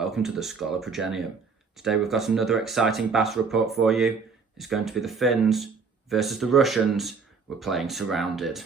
welcome to the Scholar Progenium. Today we've got another exciting battle report for you. It's going to be the Finns versus the Russians. We're playing Surrounded.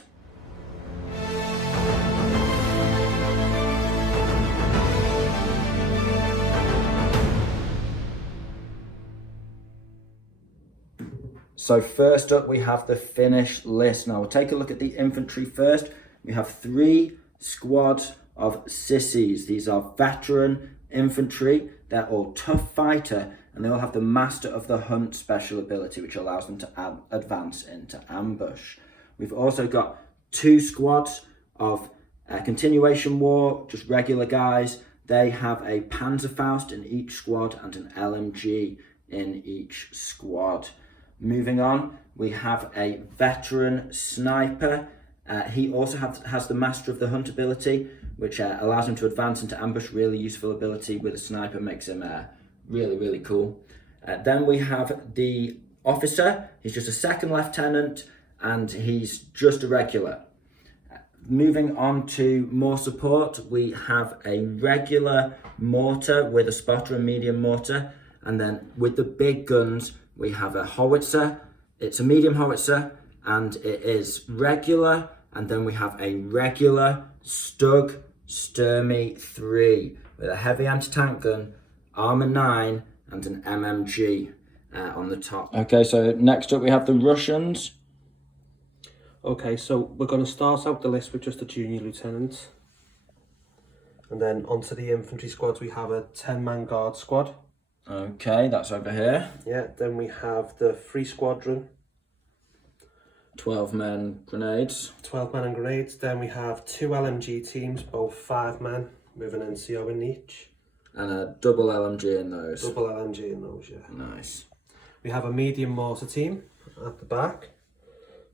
So first up we have the Finnish list. Now we'll take a look at the infantry first. We have 3 squads of sissies. These are veteran infantry. They're all tough fighter and they all have the Master of the Hunt special ability, which allows them to advance into ambush. We've also got 2 squads of continuation war, just regular guys. They have a Panzerfaust in each squad and an LMG in each squad. Moving on, we have a veteran sniper. He also has the Master of the Hunt ability, which allows him to advance into ambush. Really useful ability with a sniper, makes him really cool. Then we have the officer. He's just a second lieutenant and he's just a regular. Moving on to more support, we have a regular mortar with a spotter and medium mortar. And then with the big guns, we have a howitzer. It's a medium howitzer and it is regular. And then we have a regular Stug Sturmy 3 with a heavy anti-tank gun, armor 9 and an MMG on the top. Okay, so next up we have the Russians. Okay, so we're going to start out the list with just a junior lieutenant. And then onto the infantry squads, we have a 10-man guard squad. Okay, that's over here. Yeah, then we have the free squadron. 12 men grenades. 12 men and grenades. Then we have 2 LMG teams, both 5 men with an NCO in each. And a double LMG in those. Double LMG in those, yeah. Nice. We have a medium mortar team at the back,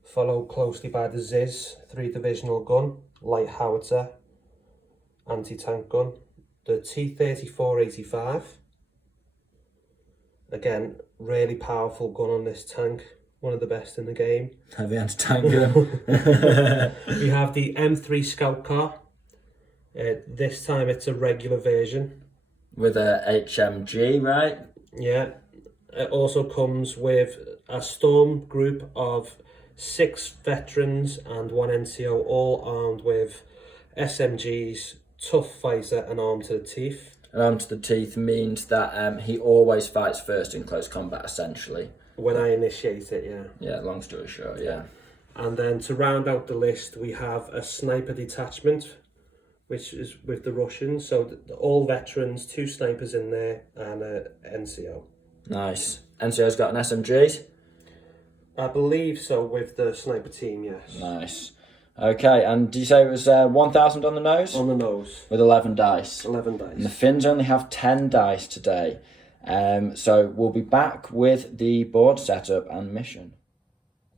followed closely by the Ziz 3-divisional gun, light howitzer, anti-tank gun, the T-34-85. Again, really powerful gun on this tank, one of the best in the game. Heavy anti-tank gun. We have the M3 scout car. This time it's a regular version. With a HMG, right? Yeah. It also comes with a storm group of 6 veterans and 1 NCO, all armed with SMGs, tough fighter and armed to the teeth. Armed to the teeth means that he always fights first in close combat, essentially. When I initiate it, yeah. Yeah, long story short, yeah. And then to round out the list, we have a sniper detachment, which is with the Russians. So all veterans, 2 snipers in there, and a NCO. Nice. NCO's got an SMG? I believe so, with the sniper team, yes. Nice. Okay, and did you say it was 1,000 on the nose? On the nose. With 11 dice. 11 dice. And the Finns only have 10 dice today. So we'll be back with the board setup and mission.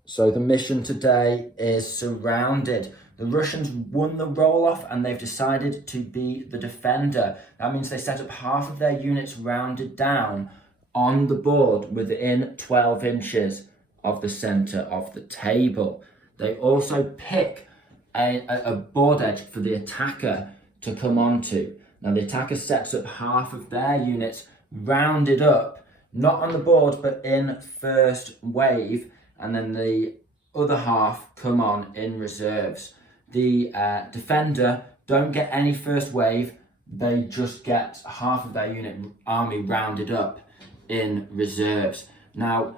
So the mission today is Surrounded. The Russians won the roll-off and they've decided to be the defender. That means they set up half of their units rounded down on the board within 12 inches of the centre of the table. They also pick a board edge for the attacker to come onto. Now the attacker sets up half of their units rounded up, not on the board but in first wave, and then the other half come on in reserves. The defender don't get any first wave, they just get half of their unit army rounded up in reserves. Now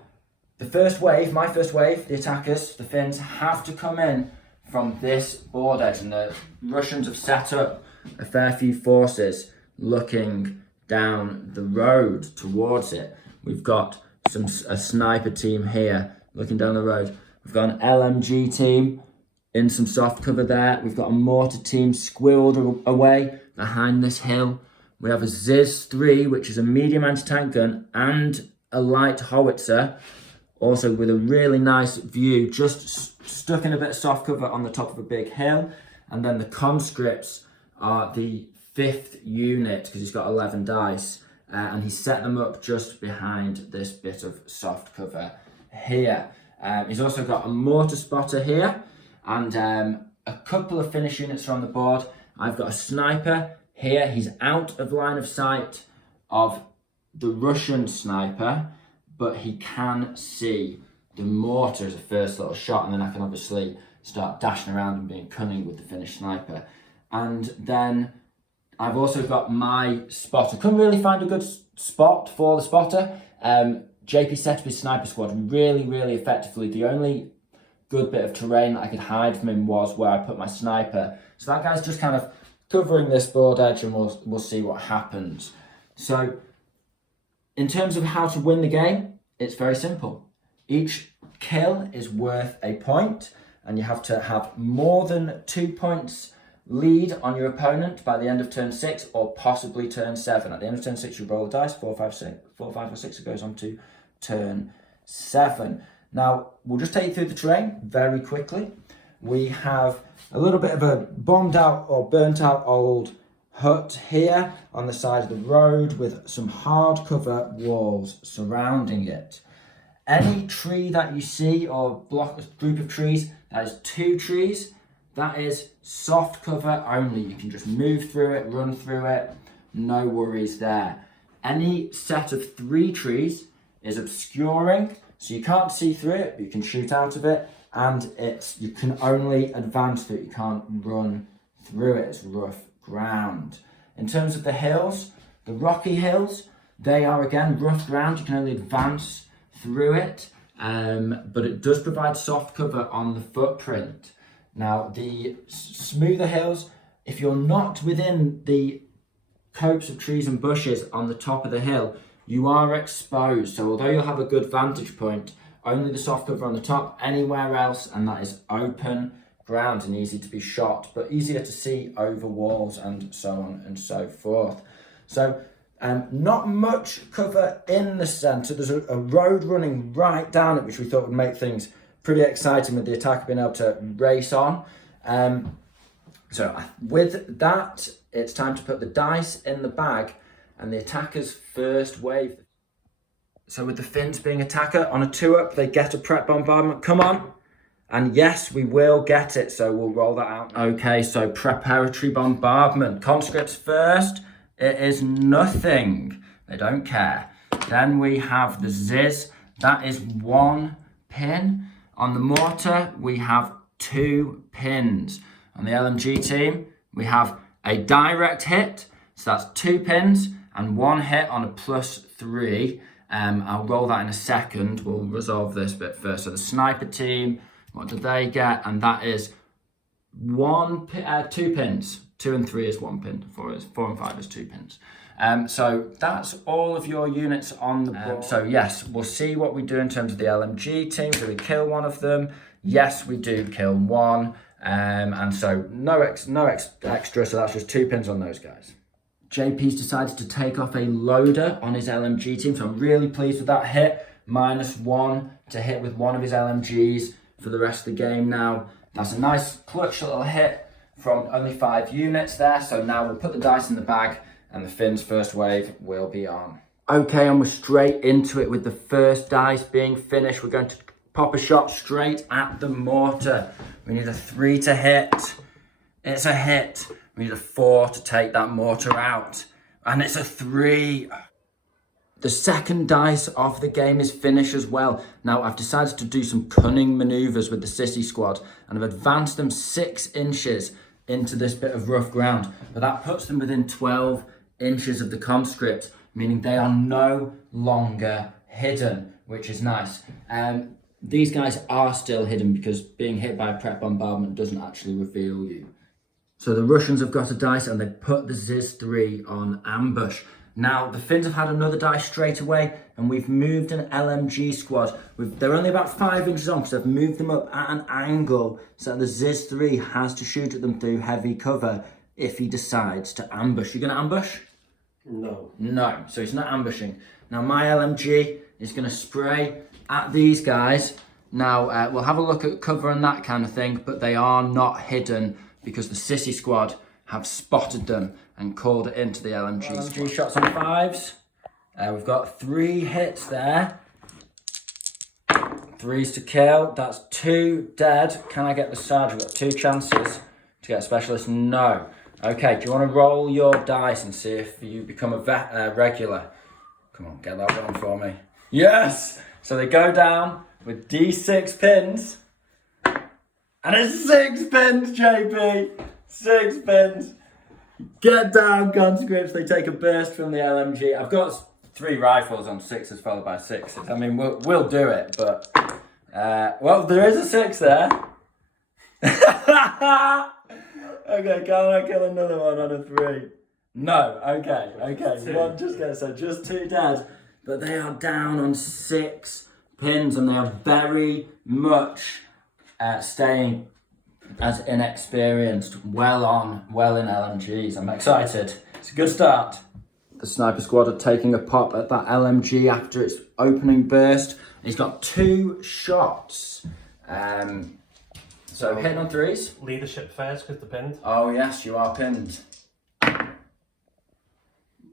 the first wave, my first wave, the attackers, the Finns, have to come in from this board edge, and the Russians have set up a fair few forces looking down the road towards it. We've got a sniper team here looking down the road. We've got an LMG team in some soft cover there. We've got a mortar team squirreled away behind this hill. We have a Ziz 3, which is a medium anti-tank gun and a light howitzer, also with a really nice view, just stuck in a bit of soft cover on the top of a big hill. And then the conscripts are the 5th unit, because he's got 11 dice, and he's set them up just behind this bit of soft cover here. He's also got a mortar spotter here, and a couple of Finnish units are on the board. I've got a sniper here. He's out of line of sight of the Russian sniper, but he can see the mortar as a first little shot, and then I can obviously start dashing around and being cunning with the Finnish sniper. And then I've also got my spotter. Couldn't really find a good spot for the spotter. JP set up his sniper squad really effectively. The only good bit of terrain that I could hide from him was where I put my sniper. So that guy's just kind of covering this board edge, and we'll see what happens. So in terms of how to win the game, it's very simple. Each kill is worth a point, and you have to have more than 2 points lead on your opponent by the end of turn 6 or possibly turn 7. At the end of turn 6, you roll the dice, 4, 5, or 6, it goes on to turn 7. Now, we'll just take you through the terrain very quickly. We have a little bit of a bombed out or burnt out old hut here on the side of the road with some hardcover walls surrounding it. Any tree that you see or group of trees, that is 2 trees, that is soft cover only. You can just move through it, run through it, no worries there. Any set of 3 trees is obscuring, so you can't see through it, but you can shoot out of it, and you can only advance through it, you can't run through it, it's rough ground. In terms of the hills, the rocky hills, they are again rough ground, you can only advance through it, but it does provide soft cover on the footprint. Now, the smoother hills, if you're not within the copse of trees and bushes on the top of the hill, you are exposed. So although you'll have a good vantage point, only the soft cover on the top, anywhere else, and that is open ground and easy to be shot, but easier to see over walls and so on and so forth. So not much cover in the centre. There's a road running right down it, which we thought would make things pretty exciting with the attacker being able to race on. So with that, it's time to put the dice in the bag and the attacker's first wave. So with the Finns being attacker, on a 2-up, they get a prep bombardment. Come on. And yes, we will get it, so we'll roll that out. Okay, so preparatory bombardment. Conscripts first. It is nothing. They don't care. Then we have the Ziz. That is 1 pin. On the mortar, we have 2 pins. On the LMG team, we have a direct hit. So that's 2 pins and 1 hit on a +3. I'll roll that in a second. We'll resolve this bit first. So the sniper team, what do they get? And that is 2 pins. 2 and 3 is 1 pin. 4 and 5 is 2 pins. So that's all of your units on the board. So yes, we'll see what we do in terms of the LMG team. Do we kill one of them? Yes, we do kill one. And so no extra, so that's just 2 pins on those guys. JP's decided to take off a loader on his LMG team, so I'm really pleased with that hit. -1 to hit with one of his LMGs for the rest of the game now. That's a nice clutch little hit from only 5 units there. So now we'll put the dice in the bag and the Finns' first wave will be on. Okay, and we're straight into it with the first dice being finished. We're going to pop a shot straight at the mortar. We need a 3 to hit. It's a hit. We need a 4 to take that mortar out. And it's a 3. The second dice of the game is finished as well. Now, I've decided to do some cunning manoeuvres with the Sissy squad, and I've advanced them 6 inches into this bit of rough ground. But that puts them within 12 inches of the conscript, meaning they are no longer hidden, which is nice. These guys are still hidden because being hit by a prep bombardment doesn't actually reveal you. So the Russians have got a dice and they put the Ziz-3 on ambush. Now, the Finns have had another dice straight away, and we've moved an LMG squad. They're only about 5 inches on, because I've moved them up at an angle so that the Ziz-3 has to shoot at them through heavy cover if he decides to ambush. You going to ambush? No. No, so he's not ambushing. Now, my LMG is going to spray at these guys. Now, we'll have a look at cover and that kind of thing, but they are not hidden because the Sissy squad have spotted them and called it into the LMG. LMG shots on 5s. We've got 3 hits there. 3s to kill. That's 2 dead. Can I get the Sarge? We've got 2 chances to get a specialist. No. Okay, do you want to roll your dice and see if you become a regular? Come on, get that one for me. Yes! So they go down with D6 pins. And it's 6 pins, JP! 6 pins. Get down, conscripts. They take a burst from the LMG. I've got 3 rifles on 6s followed by 6s. I mean, we'll do it, but... well, there is a 6 there. Okay, can I kill another one on a 3? No, okay. One just gets so just 2 dead. But they are down on 6 pins and they are very much staying as inexperienced, well in LMGs. I'm excited. It's a good start. The sniper squad are taking a pop at that LMG after its opening burst. He's got 2 shots. So hitting on 3s. Leadership first because they're pinned. Oh yes, you are pinned.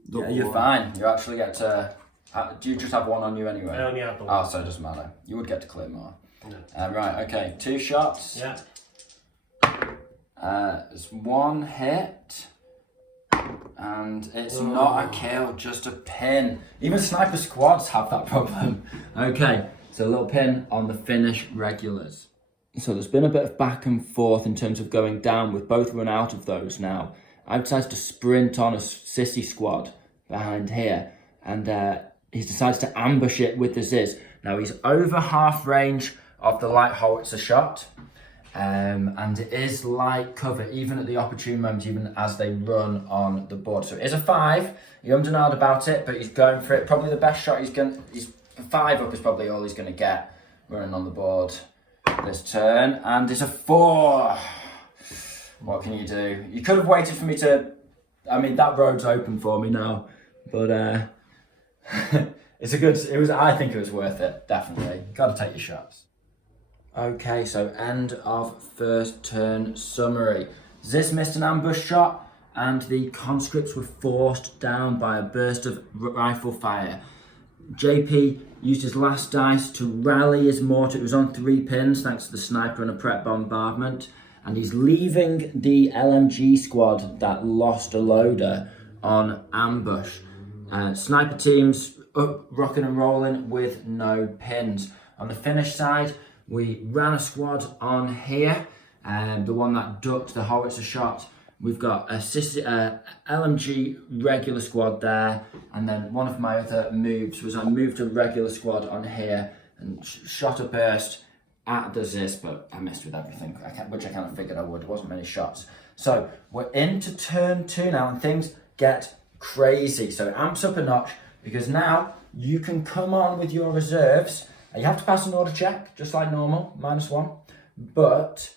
Yeah, you're fine. You actually get to... do you just have 1 on you anyway? I only have the 1. Oh, so it doesn't matter. You would get to clear more. Yeah. Right, okay. 2 shots. Yeah. It's 1 hit. And it's not a kill, just a pin. Even sniper squads have that problem. Okay, so a little pin on the Finnish regulars. So there's been a bit of back and forth in terms of going down. We've both run out of those now. I've decided to sprint on a sissy squad behind here. And he's decided to ambush it with the Ziz. Now he's over half range of the light howitzer shot. And it is light cover, even at the opportune moment, even as they run on the board. So it is a 5. He ummed and ahed about it, but he's going for it. Probably the best shot he's 5 up is probably all he's going to get running on the board this turn. And it's a 4. What can you do? You could have waited for me to... I mean, that road's open for me now. But it's a good... I think it was worth it, definitely. Got to take your shots. Okay, so end of first turn summary. Ziz missed an ambush shot and the conscripts were forced down by a burst of rifle fire. JP used his last dice to rally his mortar. It was on 3 pins thanks to the sniper and a prep bombardment. And he's leaving the LMG squad that lost a loader on ambush. Sniper teams up, rocking and rolling with no pins. On the Finnish side, we ran a squad on here, the one that ducked the howitzer shot. We've got a LMG regular squad there, and then one of my other moves was I moved a regular squad on here and shot a burst at the Ziz, but I missed with everything, which I kind of figured I would. There wasn't many shots. So we're into turn 2 now, and things get crazy. So it amps up a notch, because now you can come on with your reserves. You have to pass an order check, just like normal, -1. But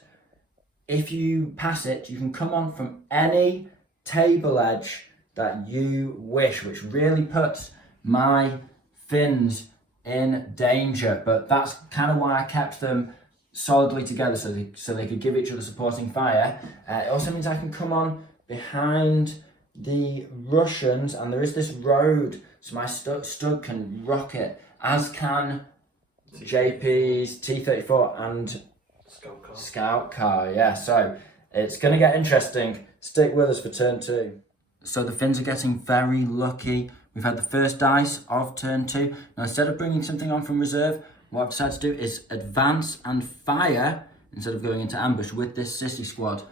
if you pass it, you can come on from any table edge that you wish, which really puts my Finns in danger. But that's kind of why I kept them solidly together, so they could give each other supporting fire. It also means I can come on behind the Russians, and there is this road, so my stud can rocket, as can JP's T-34 and Scout car, yeah. So it's going to get interesting. Stick with us for turn 2. So the Finns are getting very lucky. We've had the first dice of turn 2. Now instead of bringing something on from reserve, what I've decided to do is advance and fire, instead of going into ambush with this sissy squad,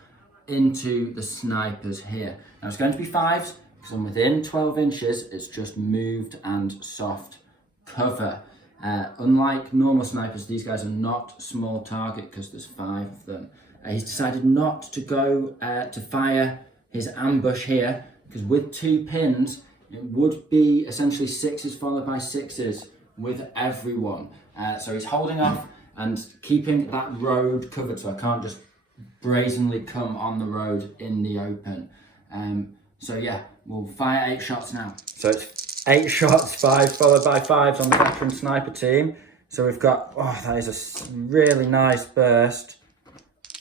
into the snipers here. Now it's going to be 5s, because I'm within 12 inches. It's just moved and soft cover. Unlike normal snipers, these guys are not small target because there's 5 of them. He's decided not to go to fire his ambush here, because with 2 pins, it would be essentially 6s followed by 6s with everyone. So he's holding off and keeping that road covered, so I can't just brazenly come on the road in the open. So yeah, we'll fire 8 shots now. So it's 8 shots, 5 followed by 5s on the veteran sniper team. So we've got, that is a really nice burst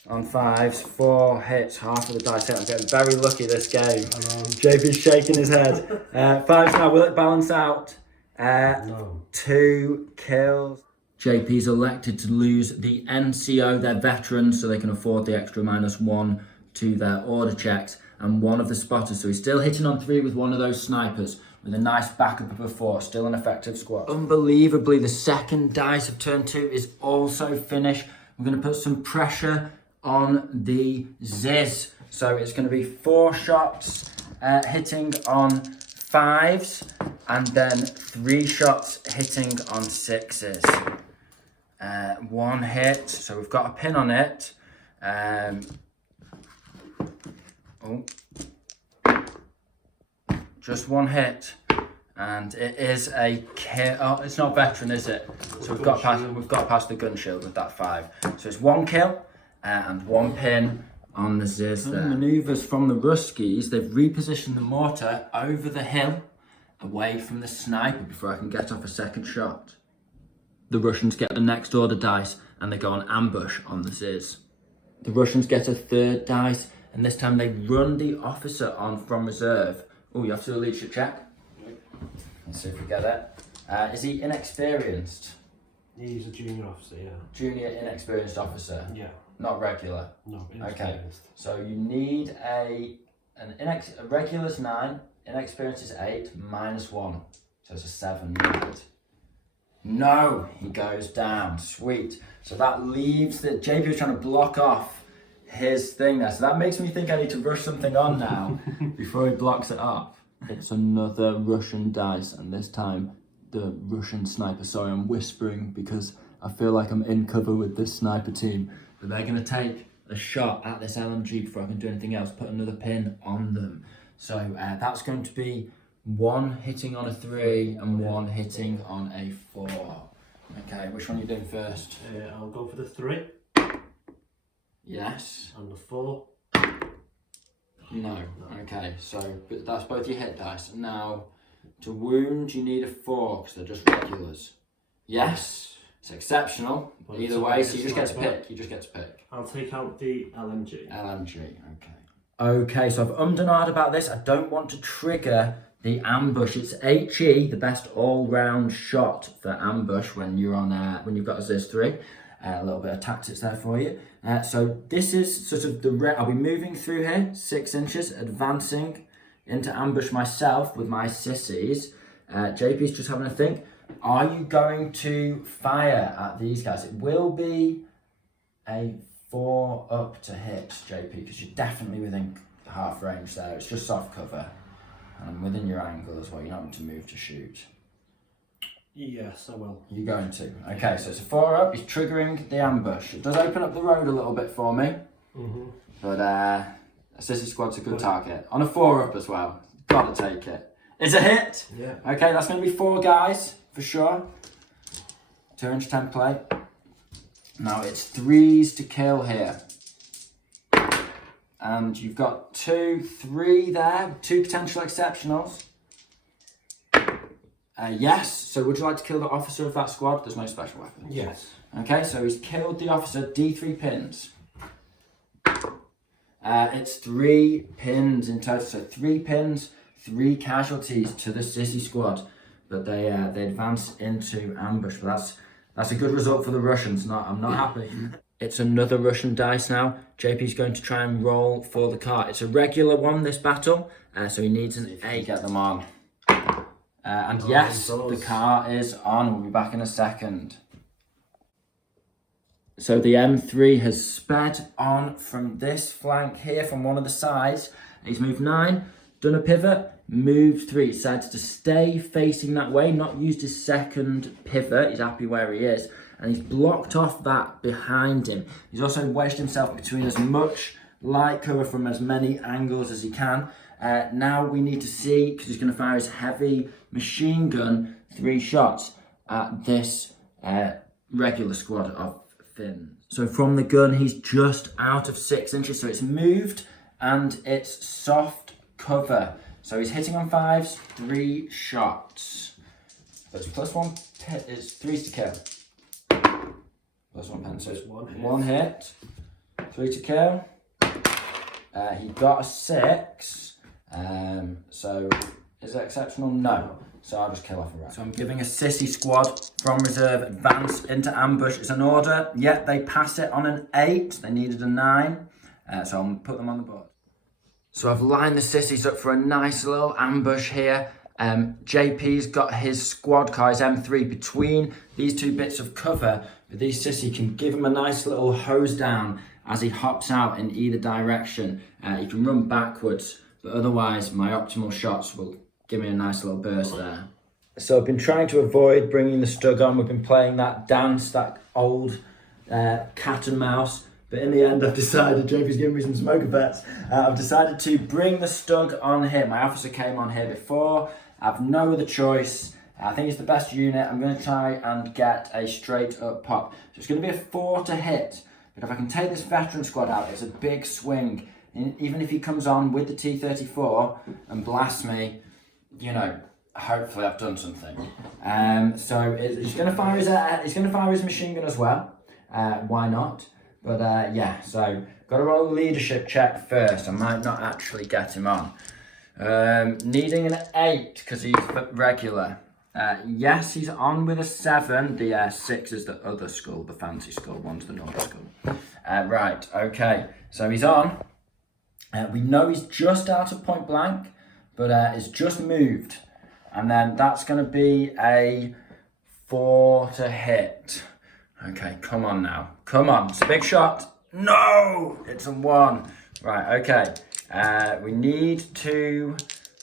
on 5s, 4 hits, half of the dice hit. I'm getting very lucky this game. JP's shaking his head. 5s now, will it balance out? No. 2 kills. JP's elected to lose the NCO, their veterans, so they can afford the extra -1 to their order checks, and one of the spotters. So he's still hitting on 3 with one of those snipers. with a nice backup of a 4. Still an effective squad. Unbelievably, the second dice of turn 2 is also finished. We're going to put some pressure on the Ziz. So it's going to be 4 shots hitting on 5s, and then 3 shots hitting on 6s. 1 hit, so we've got a pin on it. Just 1 hit, and it is a kill. Oh, it's not veteran, is it? So we've got past the gun shield with that 5. So it's 1 kill and 1 pin on the Ziz there. Manoeuvres from the Ruskies. They've repositioned the mortar over the hill, away from the sniper before I can get off a second shot. The Russians get the next order dice and they go on ambush on the Ziz. The Russians get a 3rd dice, and this time they run the officer on from reserve. Oh, you have to do a leadership check. Let's see if we get it. Is he inexperienced? He's a junior officer, yeah. Junior inexperienced officer? Yeah. Not regular? No, inexperienced. Okay, so you need a regular's 9, inexperienced is 8, -1. So it's a 7 need. No, he goes down. Sweet. So that leaves the JP was trying to block off his thing there. So that makes me think I need to rush something on now before he blocks it up. It's another Russian dice, and this time the Russian sniper. Sorry, I'm whispering because I feel like I'm in cover with this sniper team. But they're going to take a shot at this LMG before I can do anything else. Put another pin on them. So that's going to be 1 hitting on a 3 and 1 hitting on a 4. Okay, which one are you doing first? I'll go for the 3. Yes. And the 4. No. Okay, so but that's both your hit dice. Now, to wound, you need a 4 because they're just regulars. Yes. It's exceptional. But Either way, so you just get to pick. You just get to pick. I'll take out the LMG. LMG, okay. Okay, so I've ummed and ahed about this. I don't want to trigger the ambush. It's HE, the best all-round shot for ambush when you're on when you've got a Ziz 3. A little bit of tactics there for you. So this is sort of I'll be moving through here, 6 inches, advancing into ambush myself with my sissies. JP's just having a think. Are you going to fire at these guys? It will be a 4 up to hit, JP, because you're definitely within half range there. It's just soft cover. And within your angle as well, you're not going to move to shoot. Yes, I will. You're going to. Okay, so it's a 4 up. He's triggering the ambush. It does open up the road a little bit for me. But a sissy squad's a good target. On a 4 up as well. Got to take it. It's a hit. Yeah. Okay, that's going to be 4 guys for sure. 2-inch template. Now it's 3s to kill here. And you've got 2, 3 there, 2 potential exceptionals. Yes, so would you like to kill the officer of that squad? There's no special weapons. Yes. Okay, so he's killed the officer, D3 pins. It's 3 pins in total, so 3 pins, 3 casualties to the sissy squad. But they advance into ambush, but that's a good result for the Russians. I'm not happy. It's another Russian dice now. JP's going to try and roll for the car. It's a regular one, this battle, so he needs an 8. Get them on. And yes, the car is on. We'll be back in a second. So the M3 has sped on from this flank here, from one of the sides. He's moved 9, done a pivot, moved 3. He decides to stay facing that way, not used his second pivot. He's happy where he is. And he's blocked off that behind him. He's also wedged himself between as much light cover from as many angles as he can. Now we need to see, because he's going to fire his heavy machine gun, 3 shots at this regular squad of Finns. So from the gun, he's just out of 6 inches. So it's moved and it's soft cover. So he's hitting on 5s, 3 shots. But it's +1, it's 3s to kill. +1 pen, so it's 1 hit, 3 to kill. He got a 6. So is it exceptional? No. So I'll just kill off a rat. So I'm giving a sissy squad from reserve advance into ambush. It's an order. Yet they pass it on an 8. They needed a 9. So I'll put them on the board. So I've lined the sissies up for a nice little ambush here. JP's got his squad car, his M3, between these two bits of cover. But these sissy can give him a nice little hose down as he hops out in either direction. He can run backwards, but otherwise my optimal shots will give me a nice little burst there. So I've been trying to avoid bringing the Stug on. We've been playing that dance, that old cat and mouse. But in the end, I've decided, JP's giving me some smoker bets. I've decided to bring the Stug on here. My officer came on here before. I've no other choice. I think it's the best unit. I'm going to try and get a straight up pop. So it's going to be a 4 to hit. But if I can take this veteran squad out, it's a big swing. And even if he comes on with the T-34 and blasts me, you know, hopefully I've done something. So he's going to fire his machine gun as well. Why not? But yeah, so got to roll a leadership check first. I might not actually get him on. Needing an 8 because he's regular. Yes, he's on with a 7. The 6 is the other skull, the fancy skull. 1's the normal skull. Right, okay. So he's on. We know he's just out of point blank, but it's just moved. And then that's going to be a 4 to hit. Okay, come on now. Come on, it's a big shot. No, it's a 1. Right, okay. We need to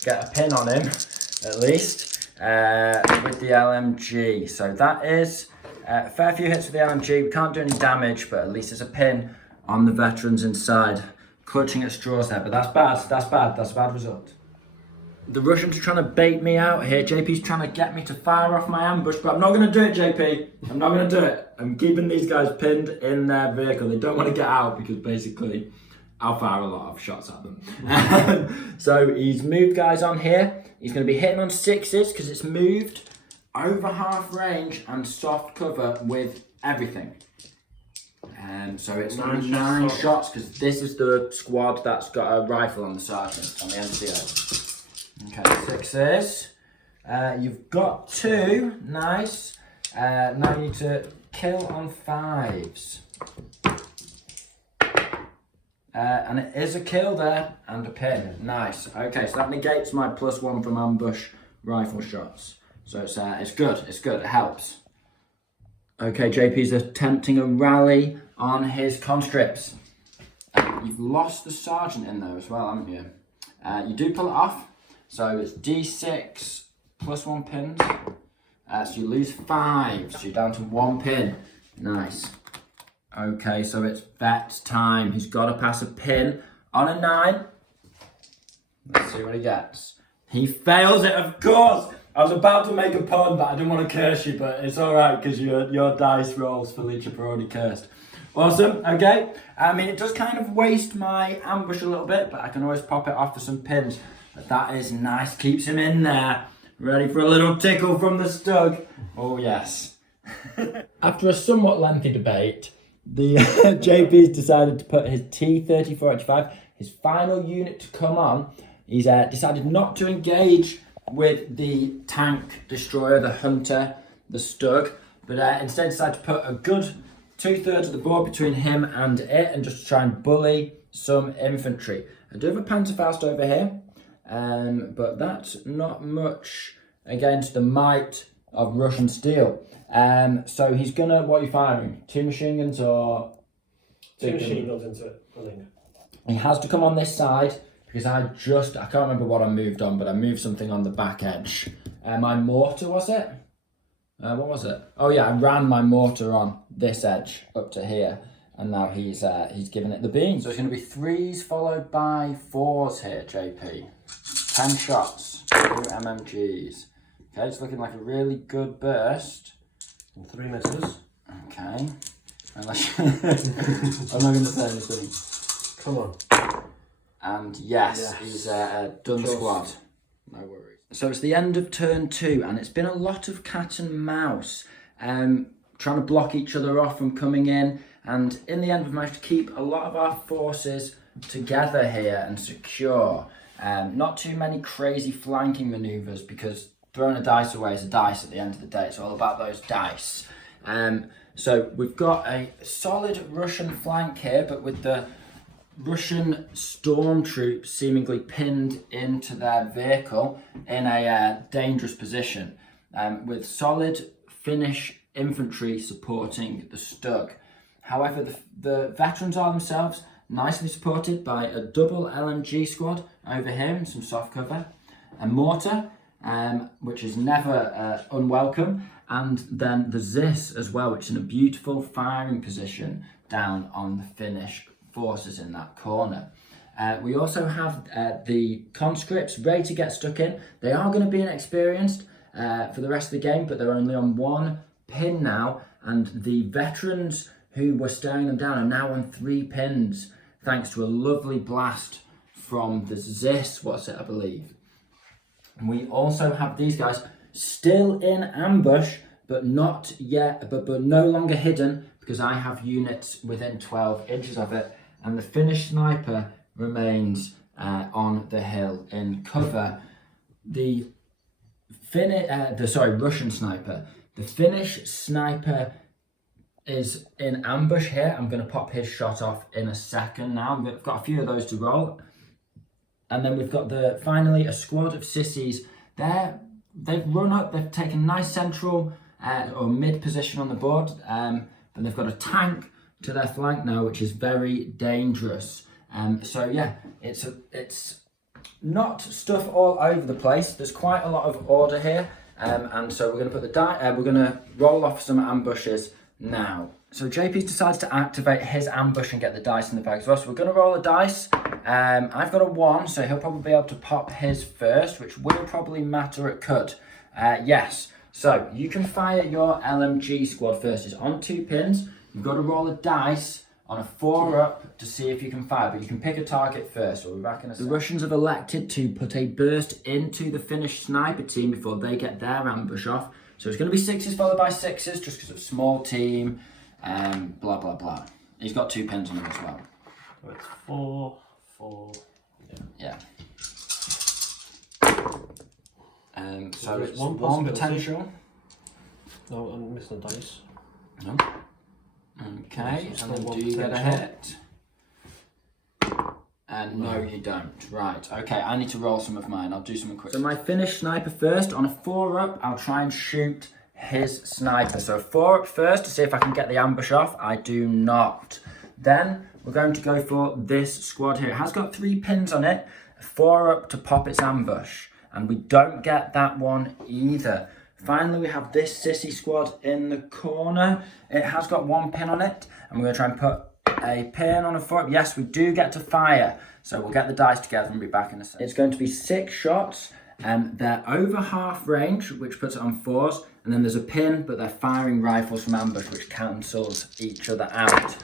get a pin on him, at least, with the LMG. So that is a fair few hits with the LMG. We can't do any damage, but at least there's a pin on the veterans inside. Clutching at straws there, but that's bad. That's a bad result. The Russians are trying to bait me out here. JP's trying to get me to fire off my ambush, but I'm not going to do it, JP. I'm not going to do it. I'm keeping these guys pinned in their vehicle. They don't want to get out because basically I'll fire a lot of shots at them. So he's moved guys on here. He's going to be hitting on 6s because it's moved over half range and soft cover with everything. So it's 9 shots because this is the squad that's got a rifle on the sergeant, on the NCO. Okay, 6s. You've got 2. Nice. Now you need to kill on 5s. And it is a kill there and a pin. Nice. Okay, so that negates my +1 from ambush rifle shots. So it's good. It's good. It helps. Okay, JP's attempting a rally on his conscripts. You've lost the sergeant in there as well, haven't you? You do pull it off. So it's D6 +1 pins. So you lose 5. So you're down to 1 pin. Nice. Okay, so it's vet time. He's got to pass a pin on a 9. Let's see what he gets. He fails it, of course. I was about to make a pun, but I didn't want to curse you, but it's all right because your dice rolls for Leech are already cursed. Awesome, okay. I mean, it does kind of waste my ambush a little bit, but I can always pop it off for some pins. But that is nice, keeps him in there. Ready for a little tickle from the Stug. Oh, yes. After a somewhat lengthy debate, the JP's decided to put his T-34-85, his final unit to come on. He's decided not to engage with the tank destroyer, the hunter, the Stug, but instead decided to put a good 2/3 of the board between him and it and just try and bully some infantry. I do have a Panzerfaust over here, but that's not much against the might of Russian steel. So he's gonna, what are you firing? 2 machine guns or? 2 machine guns into it, I think. He has to come on this side because I can't remember what I moved on, but I moved something on the back edge. My mortar, was it? What was it? Oh yeah, I ran my mortar on this edge up to here, and now he's given it the beans. So it's going to be 3s followed by 4s here, JP. 10 shots, 2 MMGs. Okay, it's looking like a really good burst. And 3 misses. Okay. Unless I'm not going to say anything. Come on. And yes. He's done squad. No worries. So it's the end of turn 2, and it's been a lot of cat and mouse, trying to block each other off from coming in. And in the end, we've managed to keep a lot of our forces together here and secure. Not too many crazy flanking maneuvers because throwing a dice away is a dice at the end of the day. It's all about those dice. So we've got a solid Russian flank here, but with the Russian stormtroops seemingly pinned into their vehicle in a dangerous position, with solid Finnish infantry supporting the Stug. However, the veterans are themselves nicely supported by a double LMG squad over here in some soft cover, a mortar, which is never unwelcome, and then the Zis as well, which is in a beautiful firing position down on the Finnish forces in that corner. We also have the conscripts ready to get stuck in. They are going to be inexperienced for the rest of the game, but they're only on one pin now, and the veterans who were staring them down are now on 3 pins, thanks to a lovely blast from the Zis, I believe. And we also have these guys still in ambush, but not yet, but no longer hidden, because I have units within 12 inches of it, and the Finnish sniper remains on the hill in cover. The Russian sniper. The Finnish sniper is in ambush here. I'm going to pop his shot off in a second now. We've got a few of those to roll. And then we've got finally a squad of sissies there. They've run up, they've taken a nice central or mid position on the board. But they've got a tank to their flank now, which is very dangerous. So yeah, it's not stuff all over the place. There's quite a lot of order here. And so we're going to put we're going to roll off some ambushes now. So JP's decided to activate his ambush and get the dice in the bag as well. So we're going to roll a dice. I've got a 1, so he'll probably be able to pop his first, which will probably matter. It could. Yes. So you can fire your LMG squad first. It's on 2 pins. You've got to roll a dice on a 4-up to see if you can fire, but you can pick a target first. We'll be back in a second. The Russians have elected to put a burst into the Finnish sniper team before they get their ambush off. So it's going to be 6s followed by 6s, just because of small team, blah, blah, blah. He's got 2 pins on him as well. So it's 4, 4, yeah. So it's one potential. No, I'm missing a dice. No. Okay, and then do you get a hit? And no, you don't. Right, okay, I need to roll some of mine. I'll do something quick. So my Finnish sniper first. On a 4-up, I'll try and shoot his sniper. So 4-up first to see if I can get the ambush off. I do not. Then we're going to go for this squad here. It has got 3 pins on it. 4-up to pop its ambush. And we don't get that one either. Finally, we have this sissy squad in the corner. It has got 1 pin on it. And we're going to try and put a pin on a 4-up. Yes, we do get to fire. So we'll get the dice together and be back in a second. It's going to be 6 shots. They're over half range, which puts it on 4s. And then there's a pin, but they're firing rifles from ambush, which cancels each other out.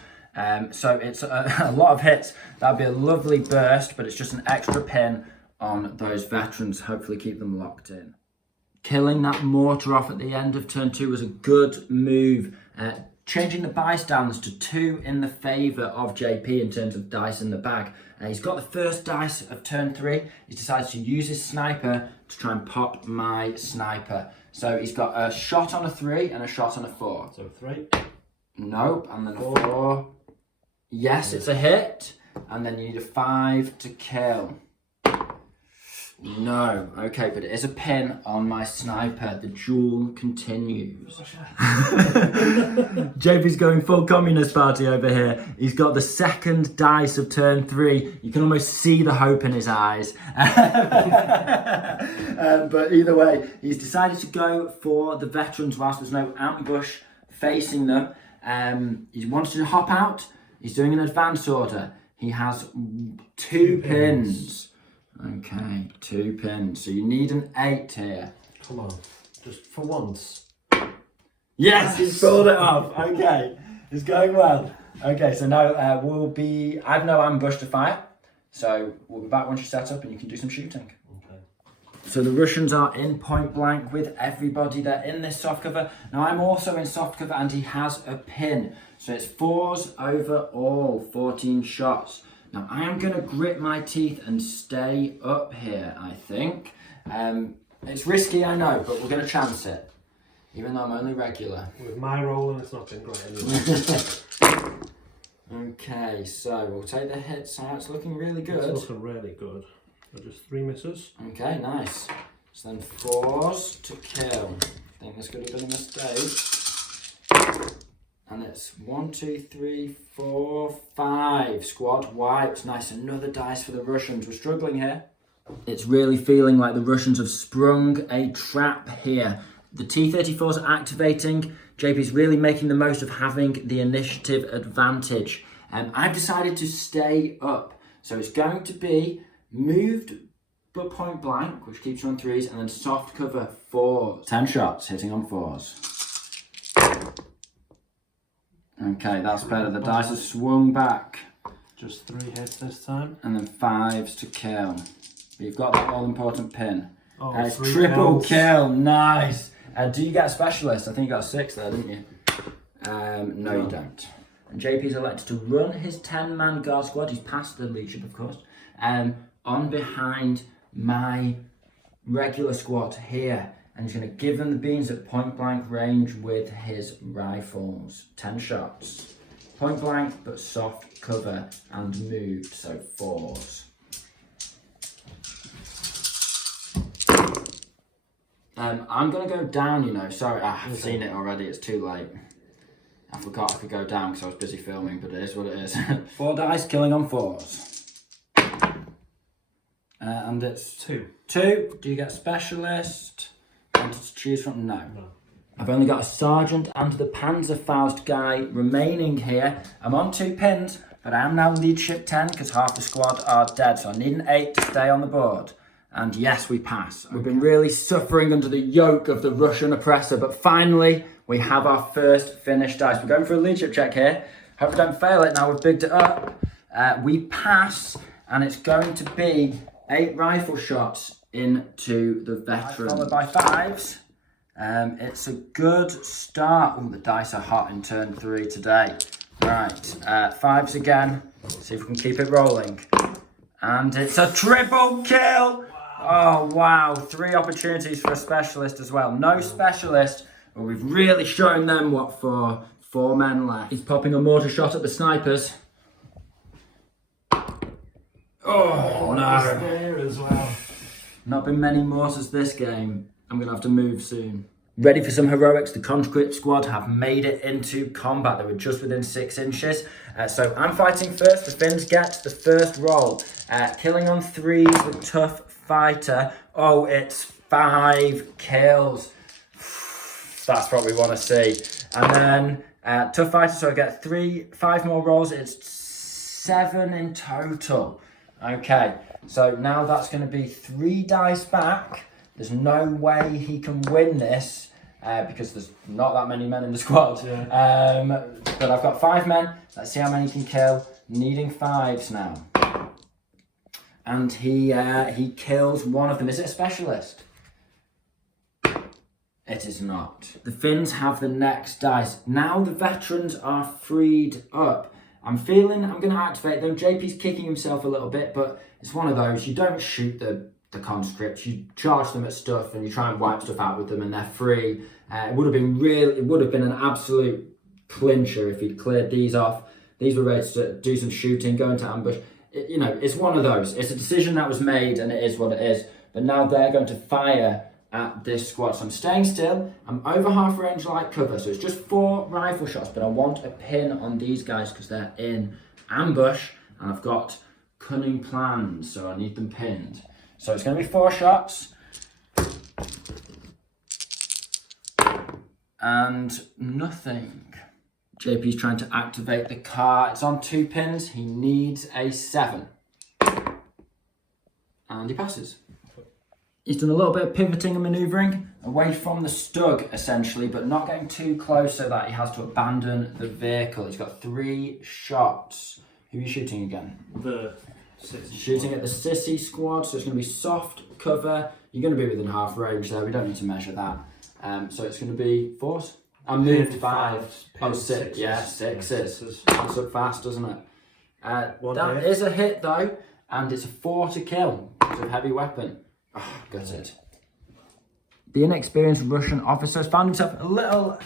So it's a lot of hits. That'd be a lovely burst, but it's just an extra pin on those veterans. Hopefully keep them locked in. Killing that mortar off at the end of turn 2 was a good move. Changing the bystanders to 2 in the favour of JP in terms of dice in the bag. He's got the first dice of turn 3. He decides to use his sniper to try and pop my sniper. So he's got a shot on a 3 and a shot on a 4. So 3. Nope, and then a 4. Yes, it's a hit. And then you need a 5 to kill. No, okay, but it is a pin on my sniper. The duel continues. JP's going full Communist Party over here. He's got the second dice of turn 3. You can almost see the hope in his eyes. But either way, he's decided to go for the veterans whilst there's no ambush facing them. He wants to hop out. He's doing an advance order. He has 2 pins. Okay, 2 pins. So you need an 8 here. Come on, just for once. Yes, he's pulled it off. Okay, it's going well. Okay, so now I've no ambush to fire. So we'll be back once you set up and you can do some shooting. Okay. So the Russians are in point blank with everybody. They're in this soft cover. Now I'm also in soft cover and he has a pin. So it's 4s overall, 14 shots. Now, I am going to grit my teeth and stay up here, I think. It's risky, I know, but we're going to chance it. Even though I'm only regular. With my rolling, it's not been great anyway. Okay, so we'll take the hits out. It's looking really good. It's looking really good. So just 3 misses. Okay, nice. So then 4s to kill. I think this could have been a mistake. And it's 1, 2, 3, 4, 5. Squad wipes. Nice. Another dice for the Russians. We're struggling here. It's really feeling like the Russians have sprung a trap here. The T-34s are activating. JP's really making the most of having the initiative advantage. I've decided to stay up. So it's going to be moved but point blank, which keeps you on 3s, and then soft cover 4. 10 shots, hitting on 4s. Okay, that's better. The dice are swung back. Just 3 hits this time. And then 5s to kill. But you've got that all-important pin. Oh, It's 3 triple kills. kill, nice. Do you get a specialist? I think you got 6 there, didn't you? No, you don't. And JP's elected to run his 10-man guard squad. He's passed the leadership, of course. On behind my regular squad here. And he's going to give them the beans at point blank range with his rifles. 10 shots. Point blank, but soft cover and moved, so 4s. I'm going to go down, you know. Sorry, I've seen it already. It's too late. I forgot I could go down because I was busy filming, but it is what it is. 4 dice, killing on 4s. And it's 2. 2. Do you get a specialist? Want to choose from? No. I've only got a sergeant and the Panzerfaust guy remaining here. I'm on 2 pins, but I am now leadership 10 because half the squad are dead. So I need an 8 to stay on the board. And yes, we pass. We've been really suffering under the yoke of the Russian oppressor, but finally we have our first finished dice. We're going for a leadership check here. Hope we don't fail it now. We've bigged it up. We pass, and it's going to be 8 rifle shots into the veteran. Followed by 5s. It's a good start. Oh, the dice are hot in turn 3 today. Right, 5s again. See if we can keep it rolling. And it's a triple kill. Oh, wow. 3 opportunities for a specialist as well. No specialist, but we've really shown them what for. 4 men left. He's popping a mortar shot at the snipers. Oh, no. There as well. Not been many mortars this game. I'm going to have to move soon. Ready for some heroics, the conscript squad have made it into combat. They were just within 6 inches. So I'm fighting first. The Finns get the first roll. Killing on 3s with tough fighter. Oh, it's 5 kills. That's what we want to see. And then tough fighter, so I get 5 more rolls. It's 7 in total. Okay, so now that's going to be 3 dice back. There's no way he can win this because there's not that many men in the squad. Yeah. But I've got 5 men. Let's see how many he can kill. Needing 5s now. And he kills one of them. Is it a specialist? It is not. The Finns have the next dice. Now the veterans are freed up. I'm feeling I'm going to activate them. JP's kicking himself a little bit, but it's one of those. You don't shoot the conscripts. You charge them at stuff and you try and wipe stuff out with them, and they're free. It would have been an absolute clincher if he'd cleared these off. These were ready to do some shooting, go into ambush. It's one of those. It's a decision that was made, and it is what it is. But now they're going to fire at this squad. So I'm staying still. I'm over half range light cover, so it's just 4 rifle shots, but I want a pin on these guys because they're in ambush, and I've got cunning plans, so I need them pinned. So it's going to be 4 shots. And nothing. JP's trying to activate the car. It's on 2 pins. He needs a 7. And he passes. He's done a little bit of pivoting and manoeuvring away from the stug, essentially, but not getting too close so that he has to abandon the vehicle. He's got 3 shots. Who are you shooting again? The Sissy shooting at the Sissy squad, so it's going to be soft cover. You're going to be within half range there. We don't need to measure that. So it's going to be 4s. I moved 5. Oh, 6. Yeah, 6s. That's up fast, doesn't it? That is a hit, though, and it's a 4 to kill. It's a heavy weapon. Oh, got it. The inexperienced Russian officer has found himself a little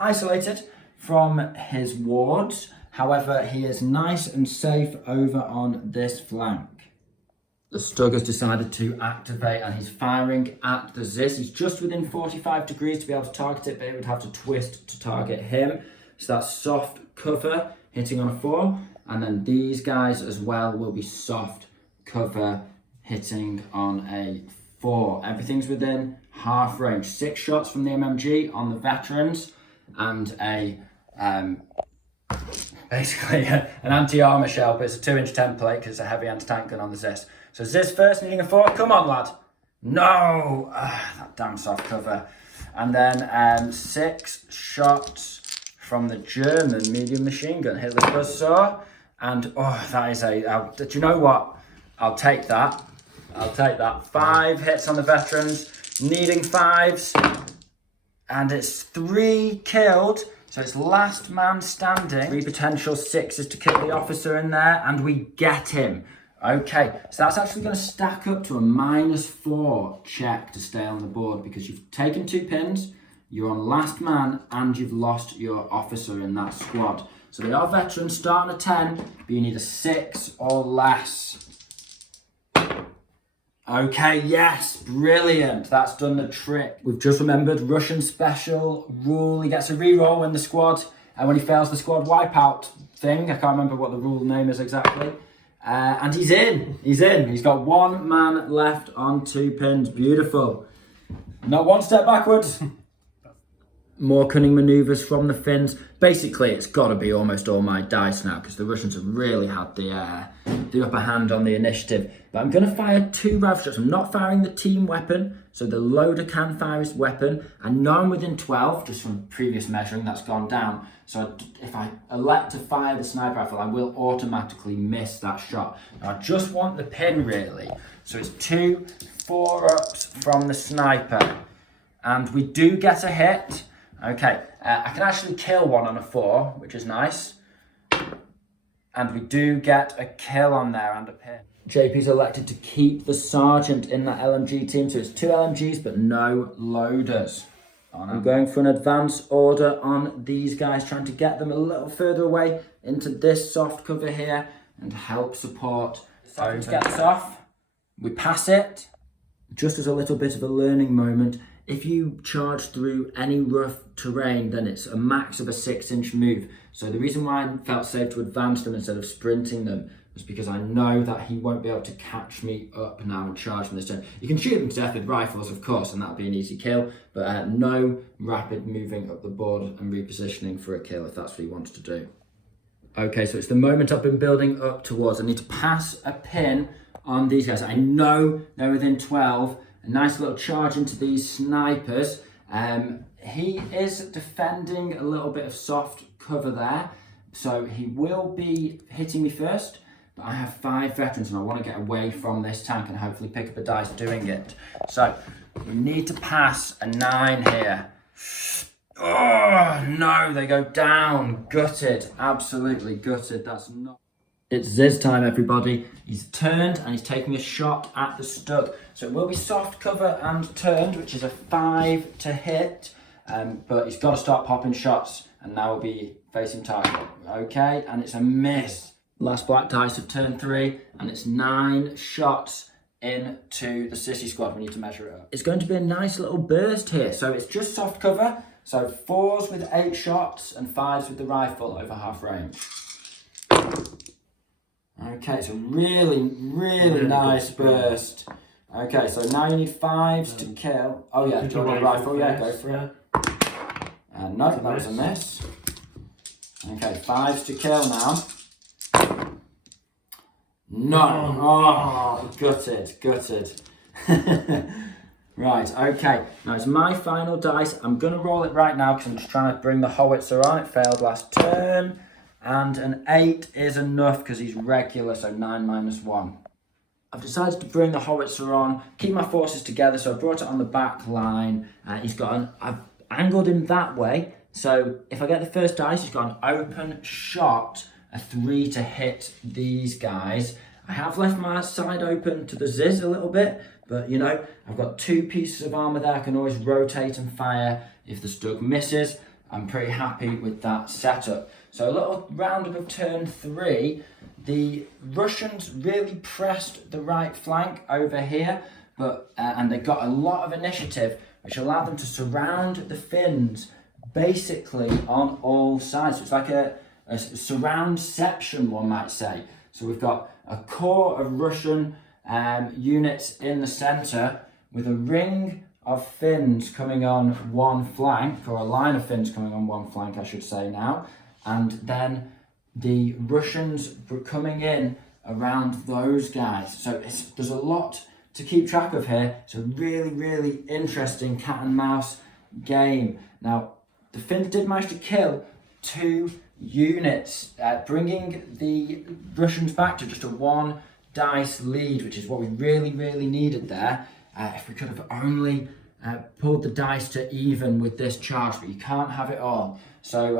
isolated from his wards. However, he is nice and safe over on this flank. The Stug has decided to activate and he's firing at the Ziz. He's just within 45 degrees to be able to target it, but it would have to twist to target him. So that's soft cover hitting on a 4. And then these guys as well will be soft cover hitting on a 4. Everything's within half range. 6 shots from the MMG on the veterans and a basically an anti-armor shell, but it's a 2-inch template because it's a heavy anti-tank gun on the Ziz. So Ziz first, needing a 4. Come on, lad. No! That damn soft cover. And then 6 shots from the German medium machine gun. Hit the buzzsaw. And, that is do you know what? I'll take that. 5 hits on the veterans. Needing 5s. And it's 3 killed. So it's last man standing. 3 potential 6s to kill the officer in there. And we get him. Okay, so that's actually going to stack up to a -4 check to stay on the board because you've taken 2 pins, you're on last man, and you've lost your officer in that squad. So they are veterans, starting at 10, but you need a 6 or less. Okay, yes, brilliant. That's done the trick. We've just remembered Russian special rule. He gets a reroll when the squad, and when he fails the squad wipeout thing, I can't remember what the rule name is exactly. And he's in. He's got 1 man left on 2 pins. Beautiful. Not 1 step backwards. More cunning manoeuvres from the Finns. Basically, it's got to be almost all my dice now because the Russians have really had the upper hand on the initiative. But I'm going to fire 2 rifle shots. I'm not firing the team weapon, so the loader can fire his weapon. I know I'm within 12, just from previous measuring, that's gone down. So if I elect to fire the sniper rifle, I will automatically miss that shot. Now, I just want the pin, really. So it's 2 4-ups from the sniper. And we do get a hit. Okay, I can actually kill 1 on a 4, which is nice. And we do get a kill on there and a pin. JP's elected to keep the sergeant in that LMG team, so it's 2 LMGs but no loaders. I'm going for an advance order on these guys, trying to get them a little further away into this soft cover here and help support. So to get this off, we pass it. Just as a little bit of a learning moment, if you charge through any rough terrain, then it's a max of a 6-inch move. So the reason why I felt safe to advance them instead of sprinting them was because I know that he won't be able to catch me up now and charge from this turn. You can shoot him to death with rifles, of course, and that'll be an easy kill, but no rapid moving up the board and repositioning for a kill if that's what he wants to do. Okay, so it's the moment I've been building up towards. I need to pass a pin on these guys. I know they're within 12. A nice little charge into these snipers. He is defending a little bit of soft cover there, so he will be hitting me first, but I have 5 veterans and I want to get away from this tank and hopefully pick up a dice doing it. So we need to pass a 9 here. Oh no, they go down. Gutted, absolutely gutted. That's not... It's Ziz time, everybody. He's turned and he's taking a shot at the Stug. So it will be soft cover and turned, which is a 5 to hit. But he's got to start popping shots and now we'll be facing target. Okay, and it's a miss. Last black dice of turn 3 and it's 9 shots into the Sissy squad. We need to measure it up. It's going to be a nice little burst here. So it's just soft cover. So 4s with 8 shots and 5s with the rifle over half range. Okay, so really nice burst. Okay, so now you need 5s to kill. Oh yeah, do you want a rifle? Yeah, go for it. No, that was a miss. Okay, 5s to kill now. No, oh, gutted. Right, okay, now it's my final dice. I'm gonna roll it right now because I'm just trying to bring the howitzer on. It failed last turn. And an 8 is enough because he's regular, so 9 minus 1. I've decided to bring the howitzer on, keep my forces together, so I brought it on the back line. I've angled him that way, so if I get the first dice, he's got an open shot, a 3 to hit these guys. I have left my side open to the Ziz a little bit, but you know, I've got 2 pieces of armour there. I can always rotate and fire if the Stug misses. I'm pretty happy with that setup. So a little roundup of turn 3. The Russians really pressed the right flank over here, but and they got a lot of initiative, which allowed them to surround the Finns basically on all sides. So it's like a surroundception, one might say. So we've got a core of Russian units in the centre with a ring of Finns coming on one flank, or a line of Finns coming on one flank, I should say now, and then the Russians were coming in around those guys. So there's a lot to keep track of here. It's a really, really interesting cat and mouse game. Now, the Finns did manage to kill 2 units, bringing the Russians back to just a 1 dice lead, which is what we really, really needed there. If we could have only pulled the dice to even with this charge, but you can't have it all. So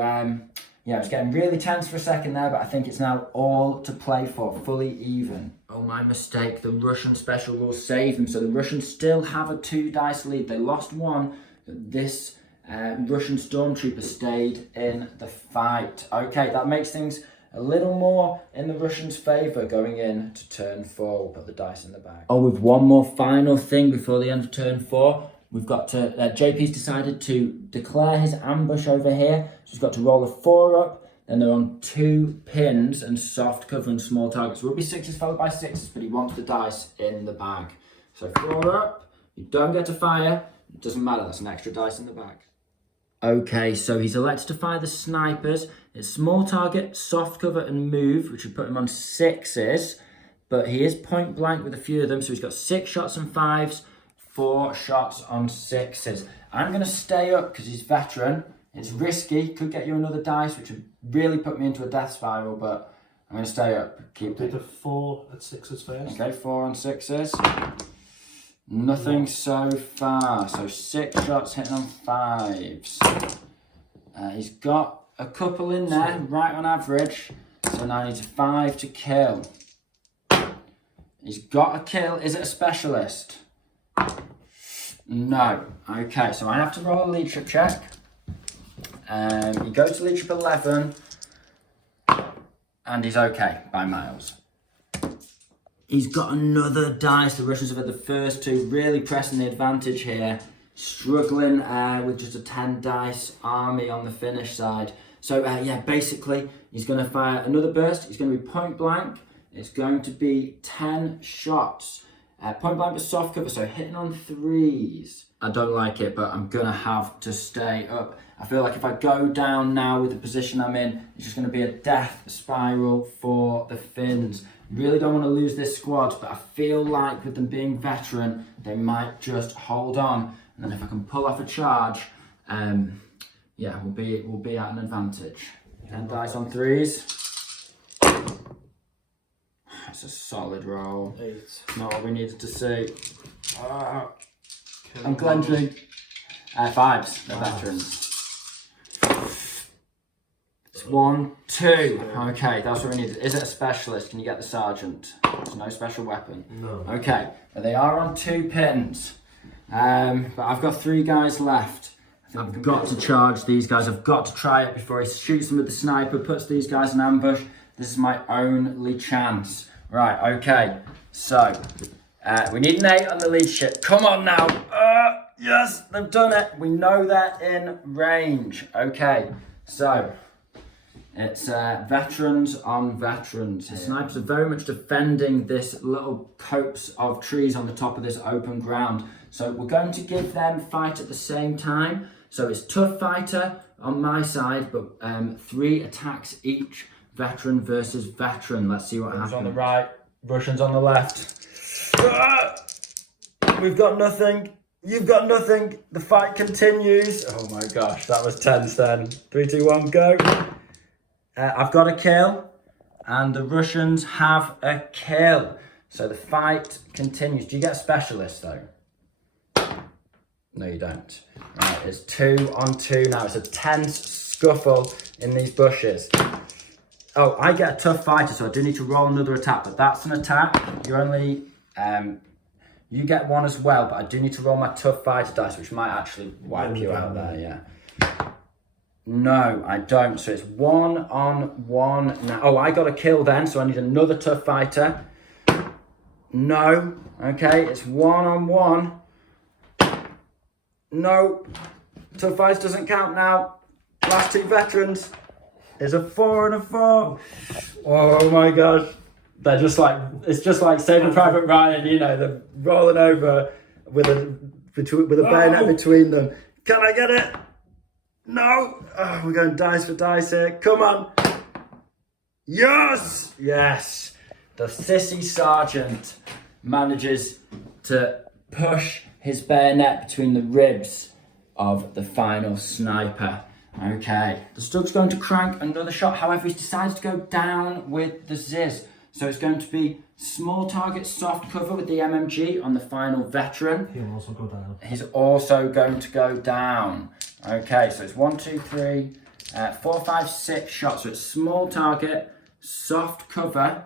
yeah, it's getting really tense for a second there, but I think it's now all to play for, fully even. Oh, my mistake, the Russian special rules saved them. So the Russians still have a 2 dice lead. They lost 1, but this Russian stormtrooper stayed in the fight. Okay, that makes things a little more in the Russians' favour going in to turn 4. We'll put the dice in the bag. Oh, with one more final thing before the end of turn 4. We've got to, JP's decided to declare his ambush over here. So he's got to roll a 4 up, then they're on 2 pins and soft cover and small targets. Will be 6s followed by 6s, but he wants the dice in the bag. So 4 up, you don't get to fire, it doesn't matter, that's an extra dice in the bag. Okay, so he's elected to fire the snipers. It's small target, soft cover and move, which would put him on 6s, but he is point blank with a few of them, so he's got 6 shots and 5s, 4 shots on 6s. I'm going to stay up because he's veteran. It's risky, could get you another dice, which would really put me into a death spiral, but I'm going to stay up. Keep it. 4 at 6s first. Okay, 4 on 6s. Nothing so far. So 6 shots hitting on 5s. He's got a couple in there, right on average. So now he needs a 5 to kill. He's got a kill. Is it a specialist? No. Okay, so I have to roll a leadership check. He goes to leadership 11. And he's okay by miles. He's got another dice. The Russians have had the first 2, really pressing the advantage here. Struggling with just a 10 dice army on the Finnish side. So yeah, basically, he's going to fire another burst. He's going to be point blank. It's going to be 10 shots. Point blank with soft cover, so hitting on 3s. I don't like it, but I'm going to have to stay up. I feel like if I go down now with the position I'm in, it's just going to be a death spiral for the Finns. Really don't want to lose this squad, but I feel like with them being veteran, they might just hold on. And then if I can pull off a charge, yeah, we'll be at an advantage. 10 dice on 3s. That's a solid roll. 8. Not what we needed to see. I'm clenching. 5s, they're veterans. It's 1, 2. Okay, that's what we need. Is it a specialist? Can you get the sergeant? There's no special weapon. No. Okay, but they are on 2 pins. But I've got 3 guys left. I've got to charge these guys. I've got to try it before he shoots them with the sniper, puts these guys in ambush. This is my only chance. Right, okay. So, we need an 8 on the leadership. Come on now. Yes, they've done it. We know they're in range. Okay, so it's veterans on veterans. The snipers are very much defending this little copse of trees on the top of this open ground. So we're going to give them fight at the same time. So it's tough fighter on my side, but 3 attacks each. Veteran versus veteran. Let's see what happens. On the right, Russians on the left. We've got nothing. You've got nothing. The fight continues. Oh my gosh, that was tense then. 3, 2, 1, go. I've got a kill, and the Russians have a kill. So the fight continues. Do you get a specialist though? No, you don't. Right, it's 2 on 2 now. It's a tense scuffle in these bushes. Oh, I get a tough fighter, so I do need to roll another attack, but that's an attack. You're only, you get 1 as well, but I do need to roll my tough fighter dice, which might actually wipe you out there, yeah. No, I don't. So it's 1-on-1 now. Oh, I got a kill then, so I need another tough fighter. No. Okay, it's 1-on-1. No. Tough fights doesn't count now. Last 2 veterans. It's a 4 and a 4. Oh my gosh. They're just like, it's just like Saving Private Ryan, you know, they're rolling over with a bayonet between them. Can I get it? No. Oh, we're going dice for dice here. Come on. Yes. Yes. The sissy sergeant manages to push his bayonet between the ribs of the final sniper. Okay, the Stug's going to crank another shot. However, he's decided to go down with the Ziz. So it's going to be small target, soft cover with the MMG on the final veteran. He'll also go down. He's also going to go down. Okay, so it's 1, 2, 3, 4, 5, 6 shots. So it's small target, soft cover,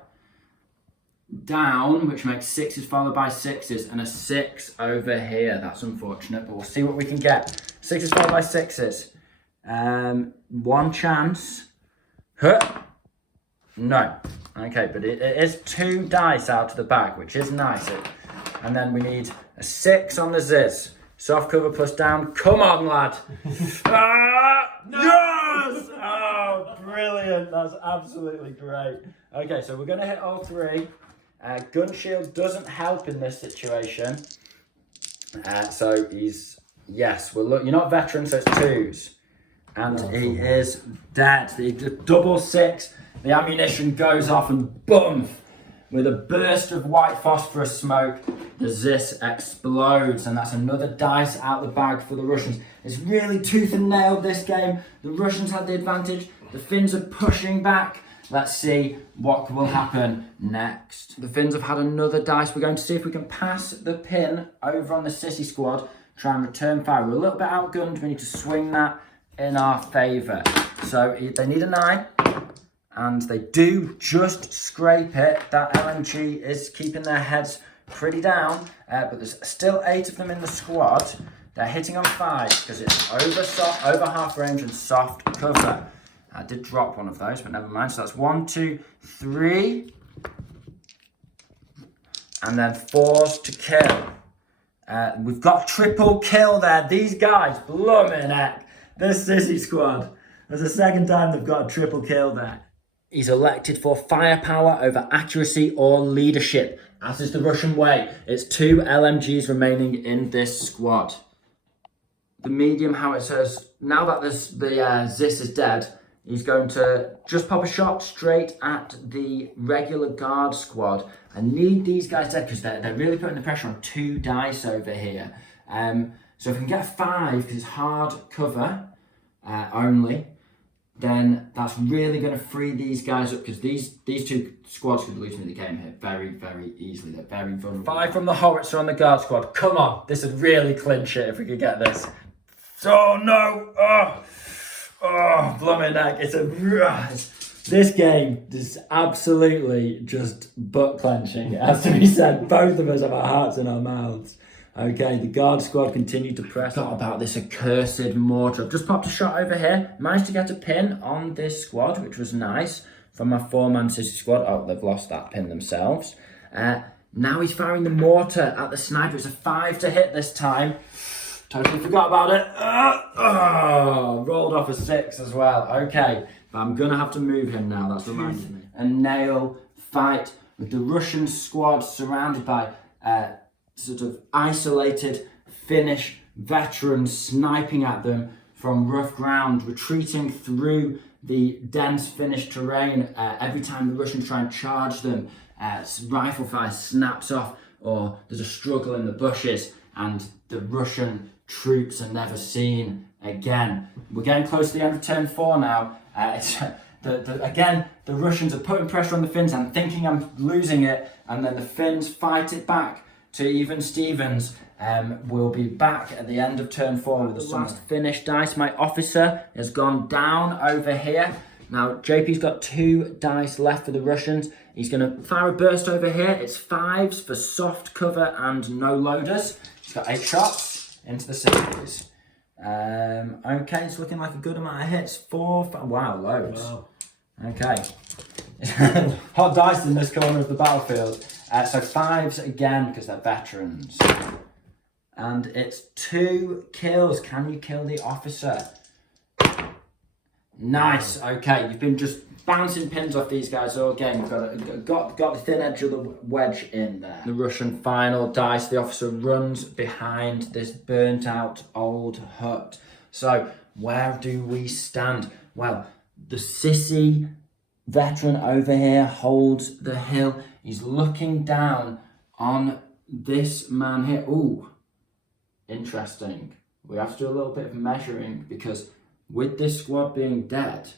down, which makes 6s followed by 6s, and a 6 over here. That's unfortunate, but we'll see what we can get. 6s followed by 6s. 1 chance. Huh? No. Okay, but it is 2 dice out of the bag, which is nice. And then we need a 6 on the Ziz. Soft cover plus down. Come on, lad. No! Yes! Oh, brilliant. That's absolutely great. Okay, so we're going to hit all 3. Gun shield doesn't help in this situation. So he's, yes, well, look, you're not veteran, so it's 2s. And he is dead. The double 6, the ammunition goes off and boom, with a burst of white phosphorus smoke, the Zis explodes, and that's another dice out the bag for the Russians. It's really tooth and nail this game. The Russians had the advantage. The Finns are pushing back. Let's see what will happen next. The Finns have had another dice. We're going to see if we can pass the pin over on the Sissy squad, try and return fire. We're a little bit outgunned. We need to swing that in our favour. So they need a 9, and they do just scrape it. That LMG is keeping their heads pretty down, but there's still 8 of them in the squad. They're hitting on 5 because it's over half range and soft cover. I did drop one of those, but never mind. So that's 1, 2, 3, and then 4s to kill. We've got triple kill there. These guys, blooming heck. This Sissy squad. There's the second time they've got a triple kill there. He's elected for firepower over accuracy or leadership, as is the Russian way. It's 2 LMGs remaining in this squad. The medium howitzers, now that the Zis is dead, he's going to just pop a shot straight at the regular guard squad. I need these guys dead because they're really putting the pressure on 2 dice over here. So if we can get a 5, because it's hard cover only, then that's really going to free these guys up, because these 2 squads could lose me the game here very, very easily. They're very vulnerable. 5 from the howitzer on the guard squad. Come on, this would really clinch it if we could get this. Oh no! Oh, blooming heck! It's this game is absolutely just butt clenching. It has to be said. Both of us have our hearts in our mouths. Okay, the guard squad continue to press. Thought about this accursed mortar. I've just popped a shot over here. Managed to get a pin on this squad, which was nice from my 4-man Sissy squad. Oh, they've lost that pin themselves. Now he's firing the mortar at the sniper. It's a 5 to hit this time. Totally forgot about it. Rolled off a 6 as well. Okay, but I'm going to have to move him now. That's reminded me. A nail fight with the Russian squad surrounded by sort of isolated Finnish veterans sniping at them from rough ground, retreating through the dense Finnish terrain. Every time the Russians try and charge them, rifle fire snaps off, or there's a struggle in the bushes, and the Russian troops are never seen again. We're getting close to the end of turn 4 now. Again, the Russians are putting pressure on the Finns. I'm thinking I'm losing it, and then the Finns fight it back to even Stevens. We'll be back at the end of turn 4 with the last Finnish dice. My officer has gone down over here. Now, JP's got 2 dice left for the Russians. He's going to fire a burst over here. It's 5s for soft cover and no loaders. He's got 8 shots into the 60s. Okay, it's looking like a good amount of hits. 4, wow, loads. Wow. Okay. Hot dice in this corner of the battlefield. So 5s again because they're veterans. And it's 2 kills. Can you kill the officer? Nice. Okay, you've been just bouncing pins off these guys all game. You've got the thin edge of the wedge in there. The Russian final dice. The officer runs behind this burnt out old hut. So where do we stand? Well, the sissy veteran over here holds the hill. He's looking down on this man here. Ooh, interesting. We have to do a little bit of measuring because with this squad being dead,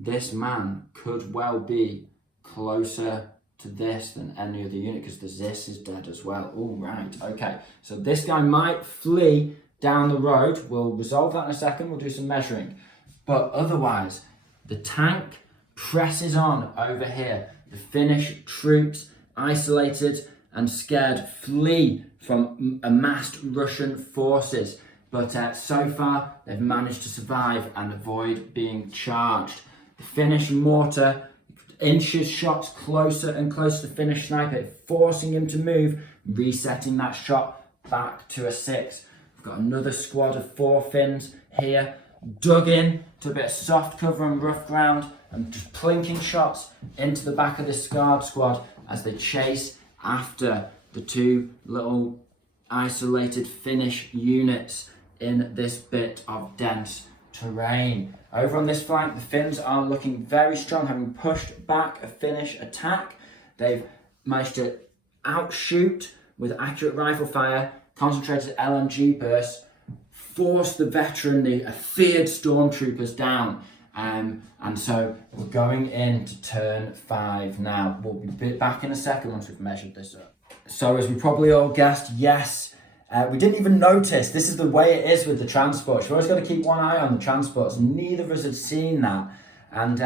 this man could well be closer to this than any other unit because the Zis is dead as well. All right, okay. So this guy might flee down the road. We'll resolve that in a second. We'll do some measuring. But otherwise, the tank presses on over here. The Finnish troops, isolated and scared, flee from amassed Russian forces. But so far, they've managed to survive and avoid being charged. The Finnish mortar inches shots closer and closer to the Finnish sniper, forcing him to move, resetting that shot back to a 6. We've got another squad of 4 Finns here, dug in to a bit of soft cover and rough ground, and just plinking shots into the back of this Scarred squad as they chase after the 2 little isolated Finnish units in this bit of dense terrain. Over on this flank, the Finns are looking very strong, having pushed back a Finnish attack. They've managed to outshoot with accurate rifle fire, concentrated LMG bursts, force the veteran, the feared stormtroopers down. And so we're going into turn 5 now. We'll be back in a second once we've measured this up. So as we probably all guessed, yes, we didn't even notice. This is the way it is with the transports. You've always got to keep one eye on the transports. Neither of us had seen that. And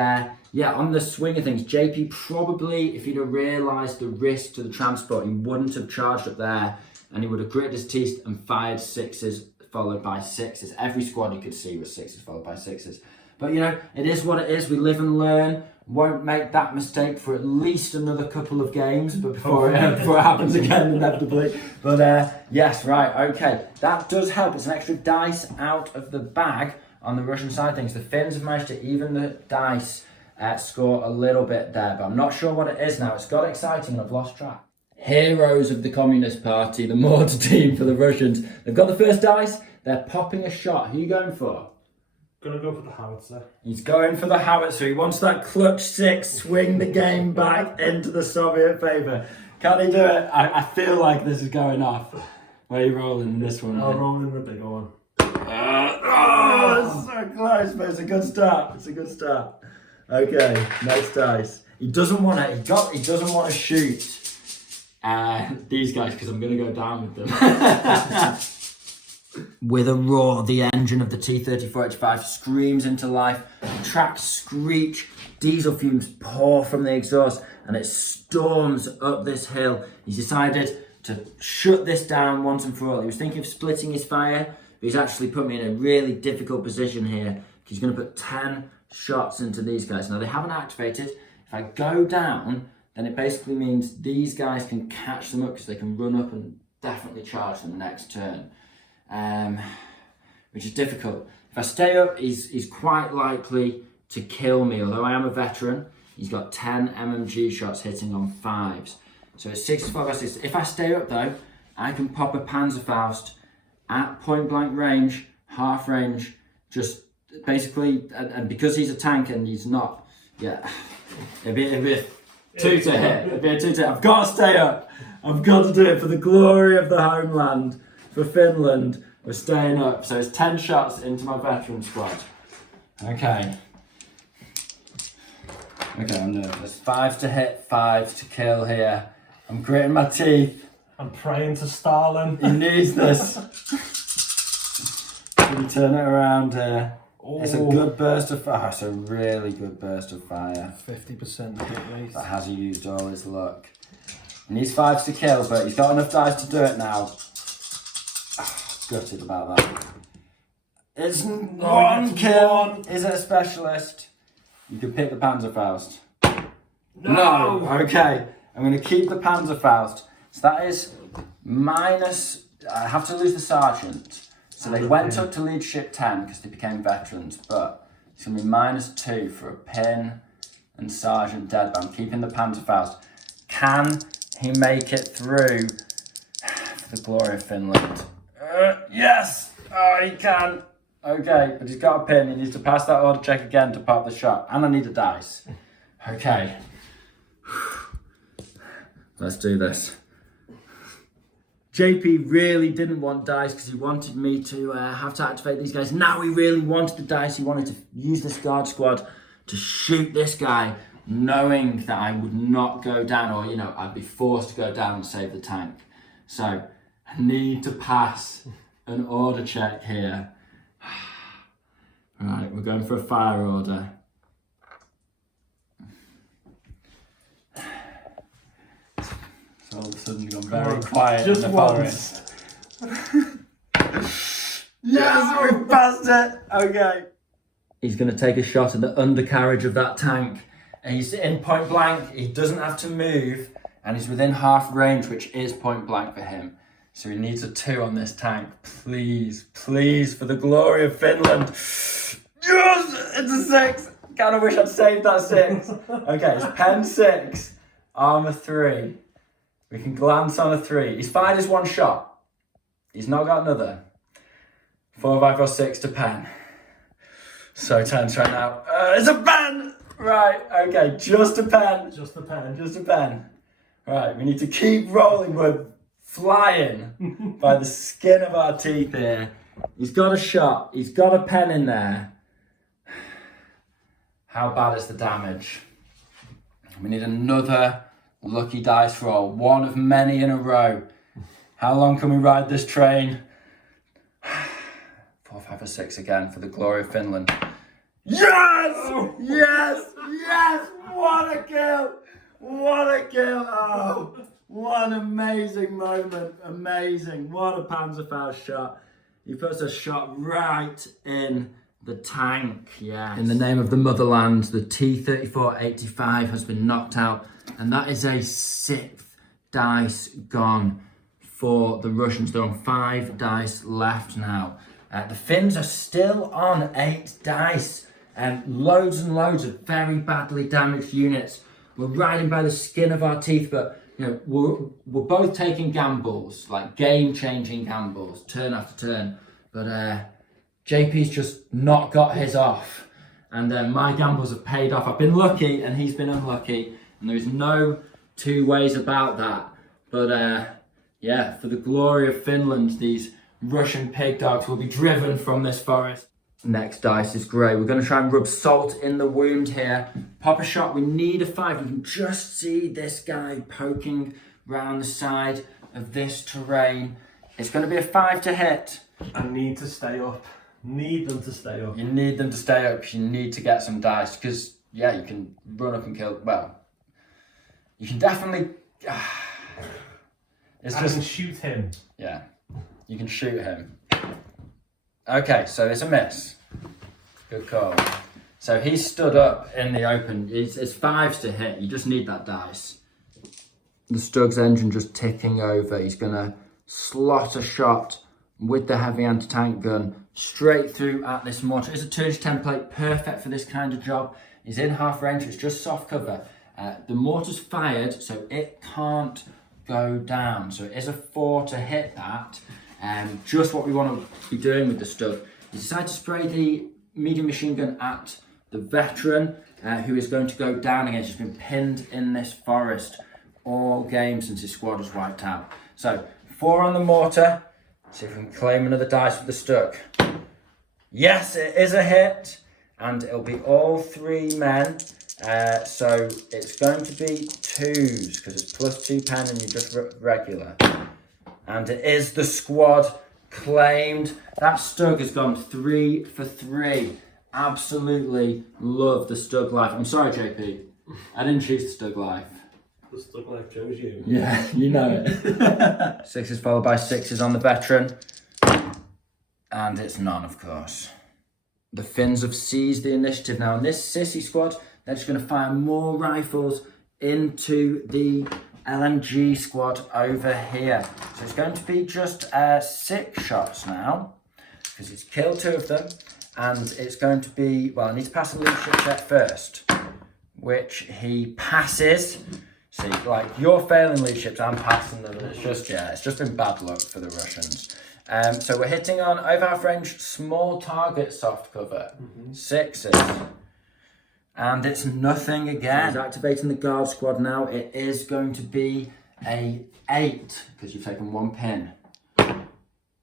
yeah, on the swing of things, JP probably, if he'd have realised the risk to the transport, he wouldn't have charged up there, and he would have gritted his teeth and fired 6s followed by 6s. Every squad you could see was 6s followed by 6s. But you know, it is what it is. We live and learn. Won't make that mistake for at least another couple of games, but before it happens again inevitably. But yes, right, okay. That does help. It's an extra dice out of the bag on the Russian side of things. The Finns have managed to even the dice score a little bit there, but I'm not sure what it is now. It's got exciting and I've lost track. Heroes of the Communist Party, the mortar team for the Russians. They've got the first dice. They're popping a shot. Who are you going for? Gonna go for the howitzer. He's going for the howitzer. He wants that clutch 6, swing the game back into the Soviet favour. Can he do it? I feel like this is going off. Where are you rolling this one? I'll roll in the bigger one. Oh, it's so close, but it's a good start. It's a good start. Okay, next dice. He doesn't want to. He doesn't want to shoot these guys because I'm going to go down with them. With a roar, the engine of the T-34H5 screams into life. Tracks screech, diesel fumes pour from the exhaust, and it storms up this hill. He's decided to shut this down once and for all. He was thinking of splitting his fire, but he's actually put me in a really difficult position here. He's going to put 10 shots into these guys. Now, they haven't activated. If I go down, then it basically means these guys can catch them up because they can run up and definitely charge them the next turn. Which is difficult. If I stay up, he's quite likely to kill me, although I am a veteran. He's got 10 MMG shots hitting on 5s. So it's 65 by 6. If I stay up though, I can pop a Panzerfaust at point blank range, half range, just basically, and because he's a tank and he's not, yeah, it'd be a 2 to hit. It'd be a 2 to hit. I've got to stay up. I've got to do it for the glory of the homeland. For Finland, we're staying up. So it's 10 shots into my veteran squad. Okay. Okay, I'm nervous. 5 to hit, 5 to kill here. I'm gritting my teeth. I'm praying to Stalin. He needs this. Can you turn it around here? Ooh. It's a good burst of fire. It's a really good burst of fire. 50% hit rate. But has he used all his luck? He needs 5s to kill, but he's got enough dice to do it now. Gutted about that. It's No, one it's kill. one. Is it a specialist? You can pick the Panzerfaust. No. Okay. I'm going to keep the Panzerfaust. So that is minus... I have to lose the sergeant. So they went up to leadership 10 because they became veterans. But it's going to be -2 for a pin and sergeant dead. But I'm keeping the Panzerfaust. Can he make it through for the glory of Finland? Yes! Oh, he can. Okay, but he's got a pin. He needs to pass that order check again to pop the shot. And I need a dice. Okay. Let's do this. JP really didn't want dice because he wanted me to have to activate these guys. Now he really wanted the dice. He wanted to use this guard squad to shoot this guy, knowing that I would not go down, or, you know, I'd be forced to go down and save the tank. So I need to pass an order check here. Right, we're going for a fire order. So all of a sudden gone very quiet Just in the once. forest. Yes, we passed it. Okay. He's going to take a shot at the undercarriage of that tank. And he's in point blank. He doesn't have to move. And he's within half range, which is point blank for him. So he needs a 2 on this tank. Please, please, for the glory of Finland. Yes, it's a 6. Kind of wish I'd saved that 6. Okay, it's pen 6, armor 3. We can glance on a 3. He's fired his 1 shot. He's not got another. 4, 5, or 6 to pen. So tense right now. It's a pen! Right, okay, just a pen. Just a pen. Just a pen. Right, we need to keep rolling. We're flying by the skin of our teeth here. He's got a shot. He's got a pen in there. How bad is the damage? We need another lucky dice roll. One of many in a row. How long can we ride this train? 4, 5, or 6 again for the glory of Finland. Yes! Yes! Yes! What a kill! What a kill! Oh, what an amazing moment. Amazing. What a Panzerfaust shot. He puts a shot right in the tank. Yeah. In the name of the motherland, the T-34-85 has been knocked out. And that is a 6th dice gone for the Russians. They're on 5 dice left now. The Finns are still on 8 dice. Loads and loads of very badly damaged units. We're riding by the skin of our teeth, but you know we're both taking gambles, like game-changing gambles, turn after turn. But JP's just not got his off, and my gambles have paid off. I've been lucky, and he's been unlucky, and there's no 2 ways about that. But yeah, for the glory of Finland, these Russian pig dogs will be driven from this forest. Next dice is grey. We're going to try and rub salt in the wound here. Pop a shot. We need a 5. You can just see this guy poking round the side of this terrain. It's going to be a 5 to hit. I need to stay up. Need them to stay up. You need them to stay up because you need to get some dice. Because, yeah, you can run up and kill... Well, you can definitely... I can shoot him. Yeah, you can shoot him. Okay, so it's a miss. Good call. So he stood up in the open. It's 5s to hit. You just need that dice. The Stug's engine just ticking over. He's going to slot a shot with the heavy anti-tank gun straight through at this mortar. It's a 2-inch template, perfect for this kind of job. He's in half range. It's just soft cover. The mortar's fired, so it can't go down. So it is a 4 to hit that. Just what we want to be doing with the Stug. He decided to spray the medium machine gun at the veteran who is going to go down again. He's been pinned in this forest all game since his squad was wiped out. So 4 on the mortar. See if we can claim another dice with the Stug. Yes, it is a hit, and it'll be all 3 men. So it's going to be 2s because it's +2 pen and you're just regular. And it is the squad claimed. That Stug has gone 3 for 3. Absolutely love the Stug life. I'm sorry, JP. I didn't choose the Stug life. The Stug life chose you. Yeah, you know it. 6s followed by 6s on the veteran. And it's none, of course. The Finns have seized the initiative now. And this sissy squad, they're just going to fire more rifles into the LMG squad over here. So it's going to be just 6 shots now, because he's killed 2 of them. And it's going to be, well, I need to pass a leadership check first, which he passes. See, like, you're failing leaderships, I'm passing them. It's just been bad luck for the Russians. So we're hitting on over half range, small target soft cover, 6s. And it's nothing again. He's activating the guard squad now. It is going to be a 8, because you've taken 1 pin.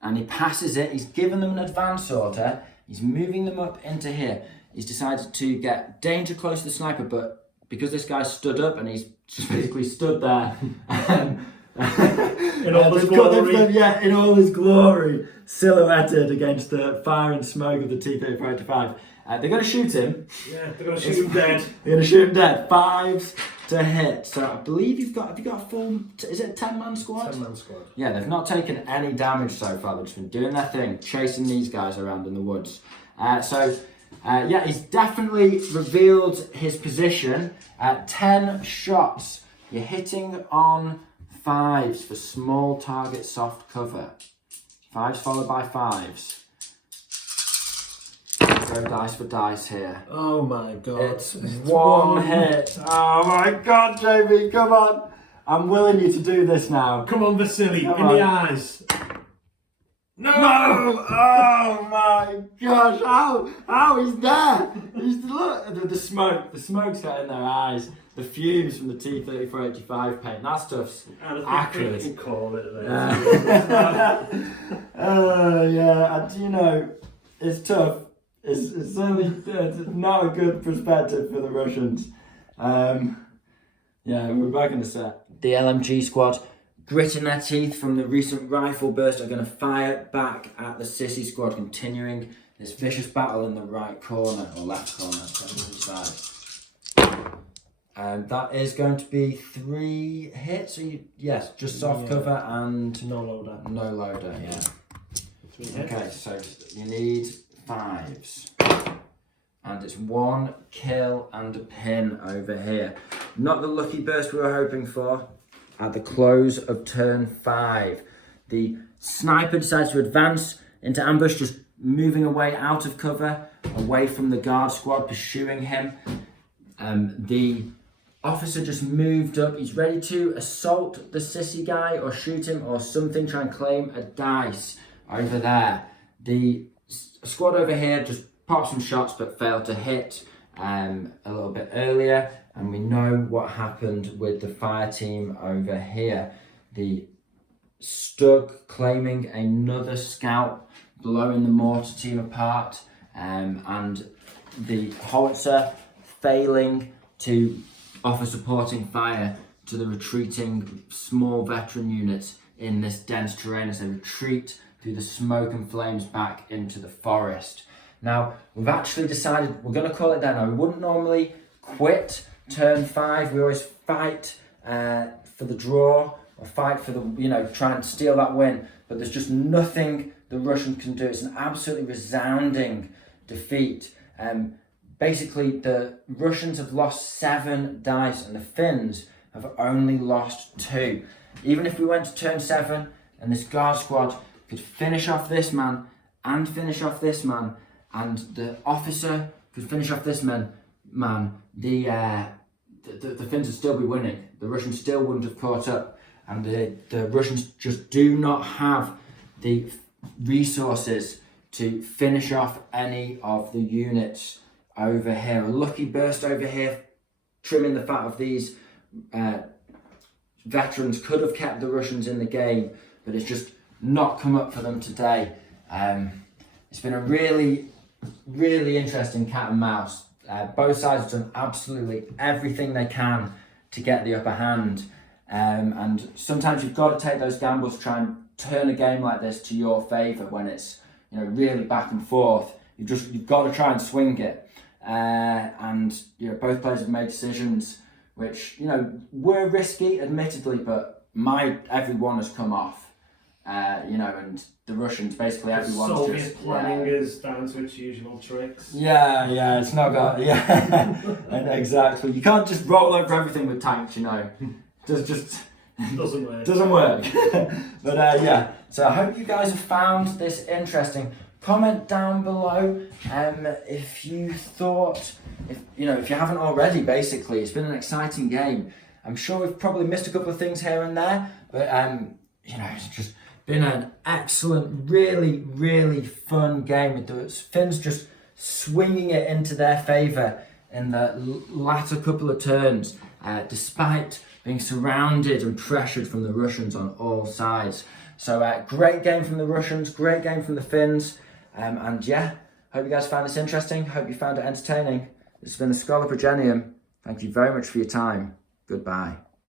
And he passes it, he's given them an advance order, he's moving them up into here. He's decided to get danger close to the sniper, but because this guy stood up and he's just basically stood there in all his glory. In all his glory, silhouetted against the fire and smoke of the T-3485. They're going to shoot him. Yeah, they're going to shoot him dead. They're going to shoot him dead. 5s to hit. So I believe have you got a full, is it a 10-man squad? 10-man squad. Yeah, they've not taken any damage so far. They've just been doing their thing, chasing these guys around in the woods. He's definitely revealed his position. 10 shots. You're hitting on 5s for small target soft cover. 5s followed by 5s. Go dice for dice here. Oh my god. It's one hit. Oh my god, Jamie, come on. I'm willing you to do this now. Come on, Vasily, in the eyes. No! Oh my gosh, how is that? Look, the smoke's got in their eyes. The fumes from the T-3485 paint. That stuff's accurate. You can call it it's tough. It's certainly not a good perspective for the Russians. We're back in the set. The LMG squad, gritting their teeth from the recent rifle burst, are going to fire back at the sissy squad, continuing this vicious battle in the right corner, or left corner, side. And that is going to be 3 hits. Yes, just soft cover and no loader. No loader, yeah. 3 hits. Okay, so you need 5s. And it's 1 kill and a pin over here. Not the lucky burst we were hoping for. At the close of turn 5, the sniper decides to advance into ambush, just moving away out of cover, away from the guard squad pursuing him. The officer just moved up. He's ready to assault the sissy guy or shoot him or something, try and claim a dice over there. The squad over here just popped some shots but failed to hit a little bit earlier, and we know what happened with the fire team over here. The Stug claiming another scout, blowing the mortar team apart, and the howitzer failing to offer supporting fire to the retreating small veteran units in this dense terrain as they retreat through the smoke and flames back into the forest. Now, we've actually decided we're going to call it there now. We wouldn't normally quit turn 5. We always fight for the draw, or fight for the, try and steal that win. But there's just nothing the Russians can do. It's an absolutely resounding defeat. Basically, the Russians have lost 7 dice and the Finns have only lost 2. Even if we went to turn 7 and this guard squad could finish off this man and finish off this man, and the officer could finish off this man, the Finns would still be winning. The Russians still wouldn't have caught up, and the Russians just do not have the resources to finish off any of the units over here. A lucky burst over here, trimming the fat of these veterans, could have kept the Russians in the game, but it's just not come up for them today. It's been a really, really interesting cat and mouse. Both sides have done absolutely everything they can to get the upper hand, and sometimes you've got to take those gambles to try and turn a game like this to your favour when it's really back and forth. You've got to try and swing it, and both players have made decisions which were risky, admittedly, but every one has come off. you know, and the Russians, basically everyone's Soviet just... planning is down to its usual tricks. Yeah, it's not got... Yeah, and exactly. You can't just roll over everything with tanks, you know. Just Doesn't work. Doesn't work. But yeah, so I hope you guys have found this interesting. Comment down below if you thought, if you haven't already, basically. It's been an exciting game. I'm sure we've probably missed a couple of things here and there, but it's just been an excellent, really, really fun game with the Finns just swinging it into their favour in the latter couple of turns, despite being surrounded and pressured from the Russians on all sides. So great game from the Russians, great game from the Finns, and yeah, hope you guys found this interesting, hope you found it entertaining. This has been the Scholar Progenium. Thank you very much for your time. Goodbye.